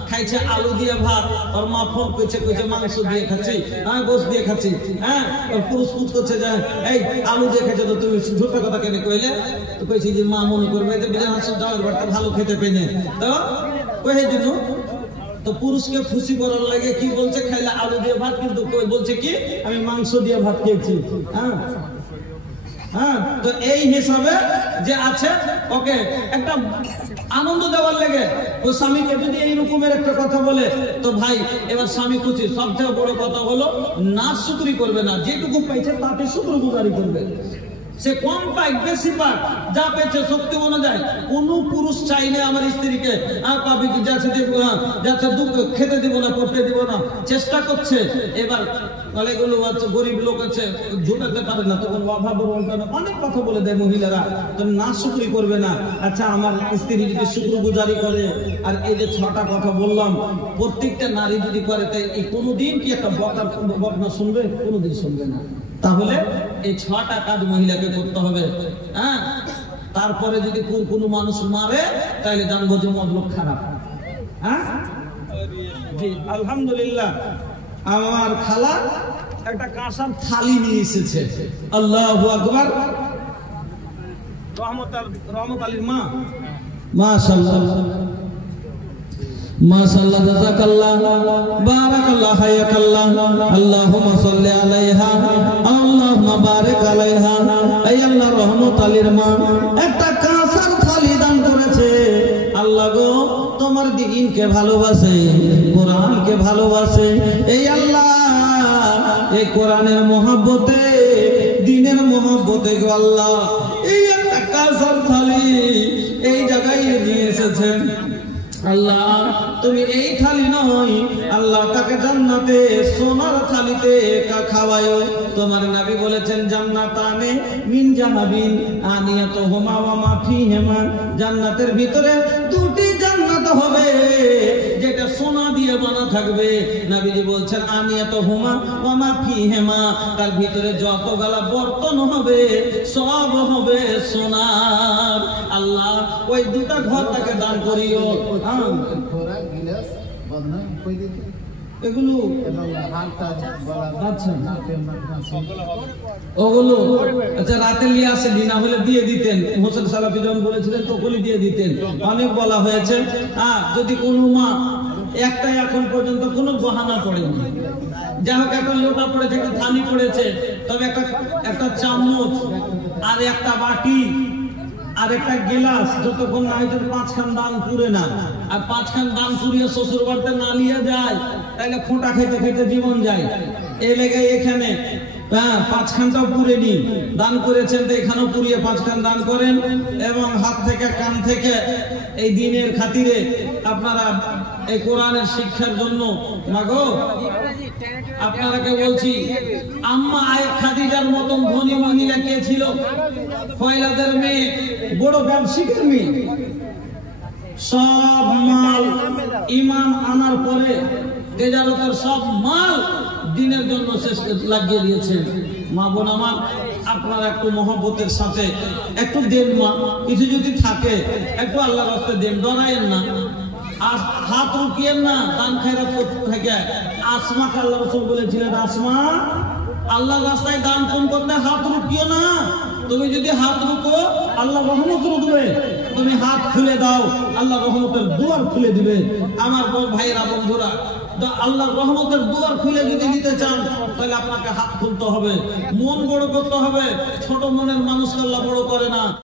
খাইছে আলু দিয়ে ভাত, ওর মা ফোন করছে, মাংস দিয়ে খাচ্ছি, হ্যাঁ, গোস দিয়ে খাচ্ছি, হ্যাঁ, ওর পুরুষ পুষ করছে যে এই আলু দিয়ে খাচ্ছে, তো তুমি ঝুঁটা কথা কেন কইলে? তো কইছি যে মা মনে করবে যে যাওয়ার বাড়িতে ভালো খেতে পেয়ে নেই, তো কই দিন। তো পুরুষকে খুশি করার লাগে কি বলছে, খাইলে আলু দিয়ে ভাত, কিন্তু বলছে কি আমি মাংস দিয়ে ভাত খেয়েছি। হ্যাঁ, হ্যাঁ, তো এই হিসাবে যে আছে ওকে একটা আনন্দ দেওয়ার লাগে ও স্বামীকে যদি এই রকমের একটা কথা বলে, তো ভাই এবার স্বামী খুশি। সবচেয়ে বড় কথা হলো নাশুকরি করবে না, যেটুকু পাইছে তাতে শুকরগুজারি করবে। সে কম পাক বেশি পাক, যা পেয়েছে শক্তি অনুযায়ী। কোন পুরুষ চাইলে আমার স্ত্রীকে পাবি কি যাচ্ছে দিব না, যাচ্ছে দুঃখ খেতে দিব না, পড়তে দিব না, চেষ্টা করছে। এবার অনেকগুলো আছে গরিব লোক আছে, ঝুটাতে পারে না, তখন অভাব অনেক কথা বলে দেয় মহিলারা, তো না শুকরি করবে না। আচ্ছা, আমার স্ত্রী যদি শুকরগুজারি করে, আর এই যে 6টা কথা বললাম, প্রত্যেকটা নারী যদি করে, তাই এই কোনোদিন কি একটা বকনা শুনবে? কোনোদিন শুনবে না। তাহলে এই 6টা কাজ মহিলাকে করতে হবে। হ্যাঁ, তারপরে যদি কোনো মানুষ মারে তাহলে জানবো যে মতলব খারাপ। হ্যাঁ, জি, আলহামদুলিল্লাহ আমার খালা একটা কাঁসার থালি নিয়ে এসেছে। আল্লাহু আকবার। রহমত আলীর মা, মাশাআল্লাহ মাশাআল্লাহ, জাযাকাল্লাহ, বারাকাল্লাহ, হায়াকাল্লাহ, আল্লাহুম্মা সাল্লি আলাইহা, আল্লাহুম্মা বারিক আলাইহা। এই আল্লাহ রহমত আলীর মা একটা কাঁসার থালি দান করেছে। আল্লাহ গো, তোমার দ্বীনকে ভালোবাসে, কোরআনকে ভালোবাসে। এই আল্লাহ, এই কোরআনের মহব্বতে, দ্বীনের মহব্বতে গো আল্লাহ, এই একটা কাঁসার থালি এই জায়গায় নিয়ে এসেছে। বলেছেন, আল্লাহ তুমি এই থালি নয়, আল্লাহ তাকে জান্নাতে সোনার থালিতে খাওয়ায়ো। তোমার নবী বলেছেন, জান্নাতানে মিন জাহাবিন আনিয়াতুহুমা ওয়া মা ফিহিমা, জান্নাতের ভিতরে দুটি জান্নাত হবে যেটা সোনা দিয়ে বানা থাকবে। নবীজি বলছেন, আনিয়াতুহুমা ওয়া মা ফিহিমা, তার ভিতরে যতগুলা বর্তন হবে সব হবে সোনার। আল্লাহ ওই দুটা ঘর তাকে দান করিও। এগুলো ওগুলো আচ্ছা রাতে নিয়ে আসে দিনা হলে দিয়ে দিতেন। হোসেন সালাফি যখন বলেছিলেন তখনই দিয়ে দিতেন। অনেক বলা হয়েছে, যদি কোনো মা একটা এখন পর্যন্ত কোনো গহনা পড়েনি, যা হোক একটা লোটা পড়েছে, একটা থালি পড়েছে, তবে একটা চামচ আর একটা বাটি আর একটা গিলাস যতক্ষণ না হয়তো 5 খান দান পুরে না, আর 5 খান দান পুরিয়ে শ্বশুর বাড়িতে না নিয়ে যায় তাহলে খোঁটা খেতে খেতে জীবন যায়। এই লেগে এখানে 5 খানটাও পুরে নি দান করেছেন, তো এখানেও পুরিয়ে 5 খান দান করেন। এবং হাত থেকে কান থেকে এই দিনের খাতিরে আপনারা এই কোরআনের শিক্ষার জন্য মাগো আপনারাকে বলছি, আম্মা আয়েশা খাদিজার মতন ধনী মহিলা কে ছিল? ফয়লাদের মেয়ে, বড় ব্যবসায়ীর মেয়ে। সব মাল ঈমান আনার পরে তেজারতের সব মাল দিনের জন্য শেষ লাগিয়ে দিয়েছেন। মা বোন আমার, আপনারা একটু মহব্বতের সাথে একটু দেন, মা কিছু যদি থাকে একটু আল্লাহর রাস্তায় দেন, ডরায়েন না, আর হাত রুকিয়েন না দান খায়রাত করতে থাকে। আসমাকে আল্লাহ রাসূল বলেছিলেন, আসমা আল্লাহর রাস্তায় দান পুন করতে হাত রুকিও না। তুমি যদি হাত রুকো আল্লাহ রহমত রুকবে, তুমি হাত খুলে দাও আল্লাহ রহমতের দুয়ার খুলে দিবে। আমার ভাইয়েরা বন্ধুরা, আল্লাহর রহমতের দুয়ার খুলে যদি দিতে চান তাহলে আপনাকে হাত খুলতে হবে, মন বড় করতে হবে। ছোট মনের মানুষকে আল্লাহ বড় করে না।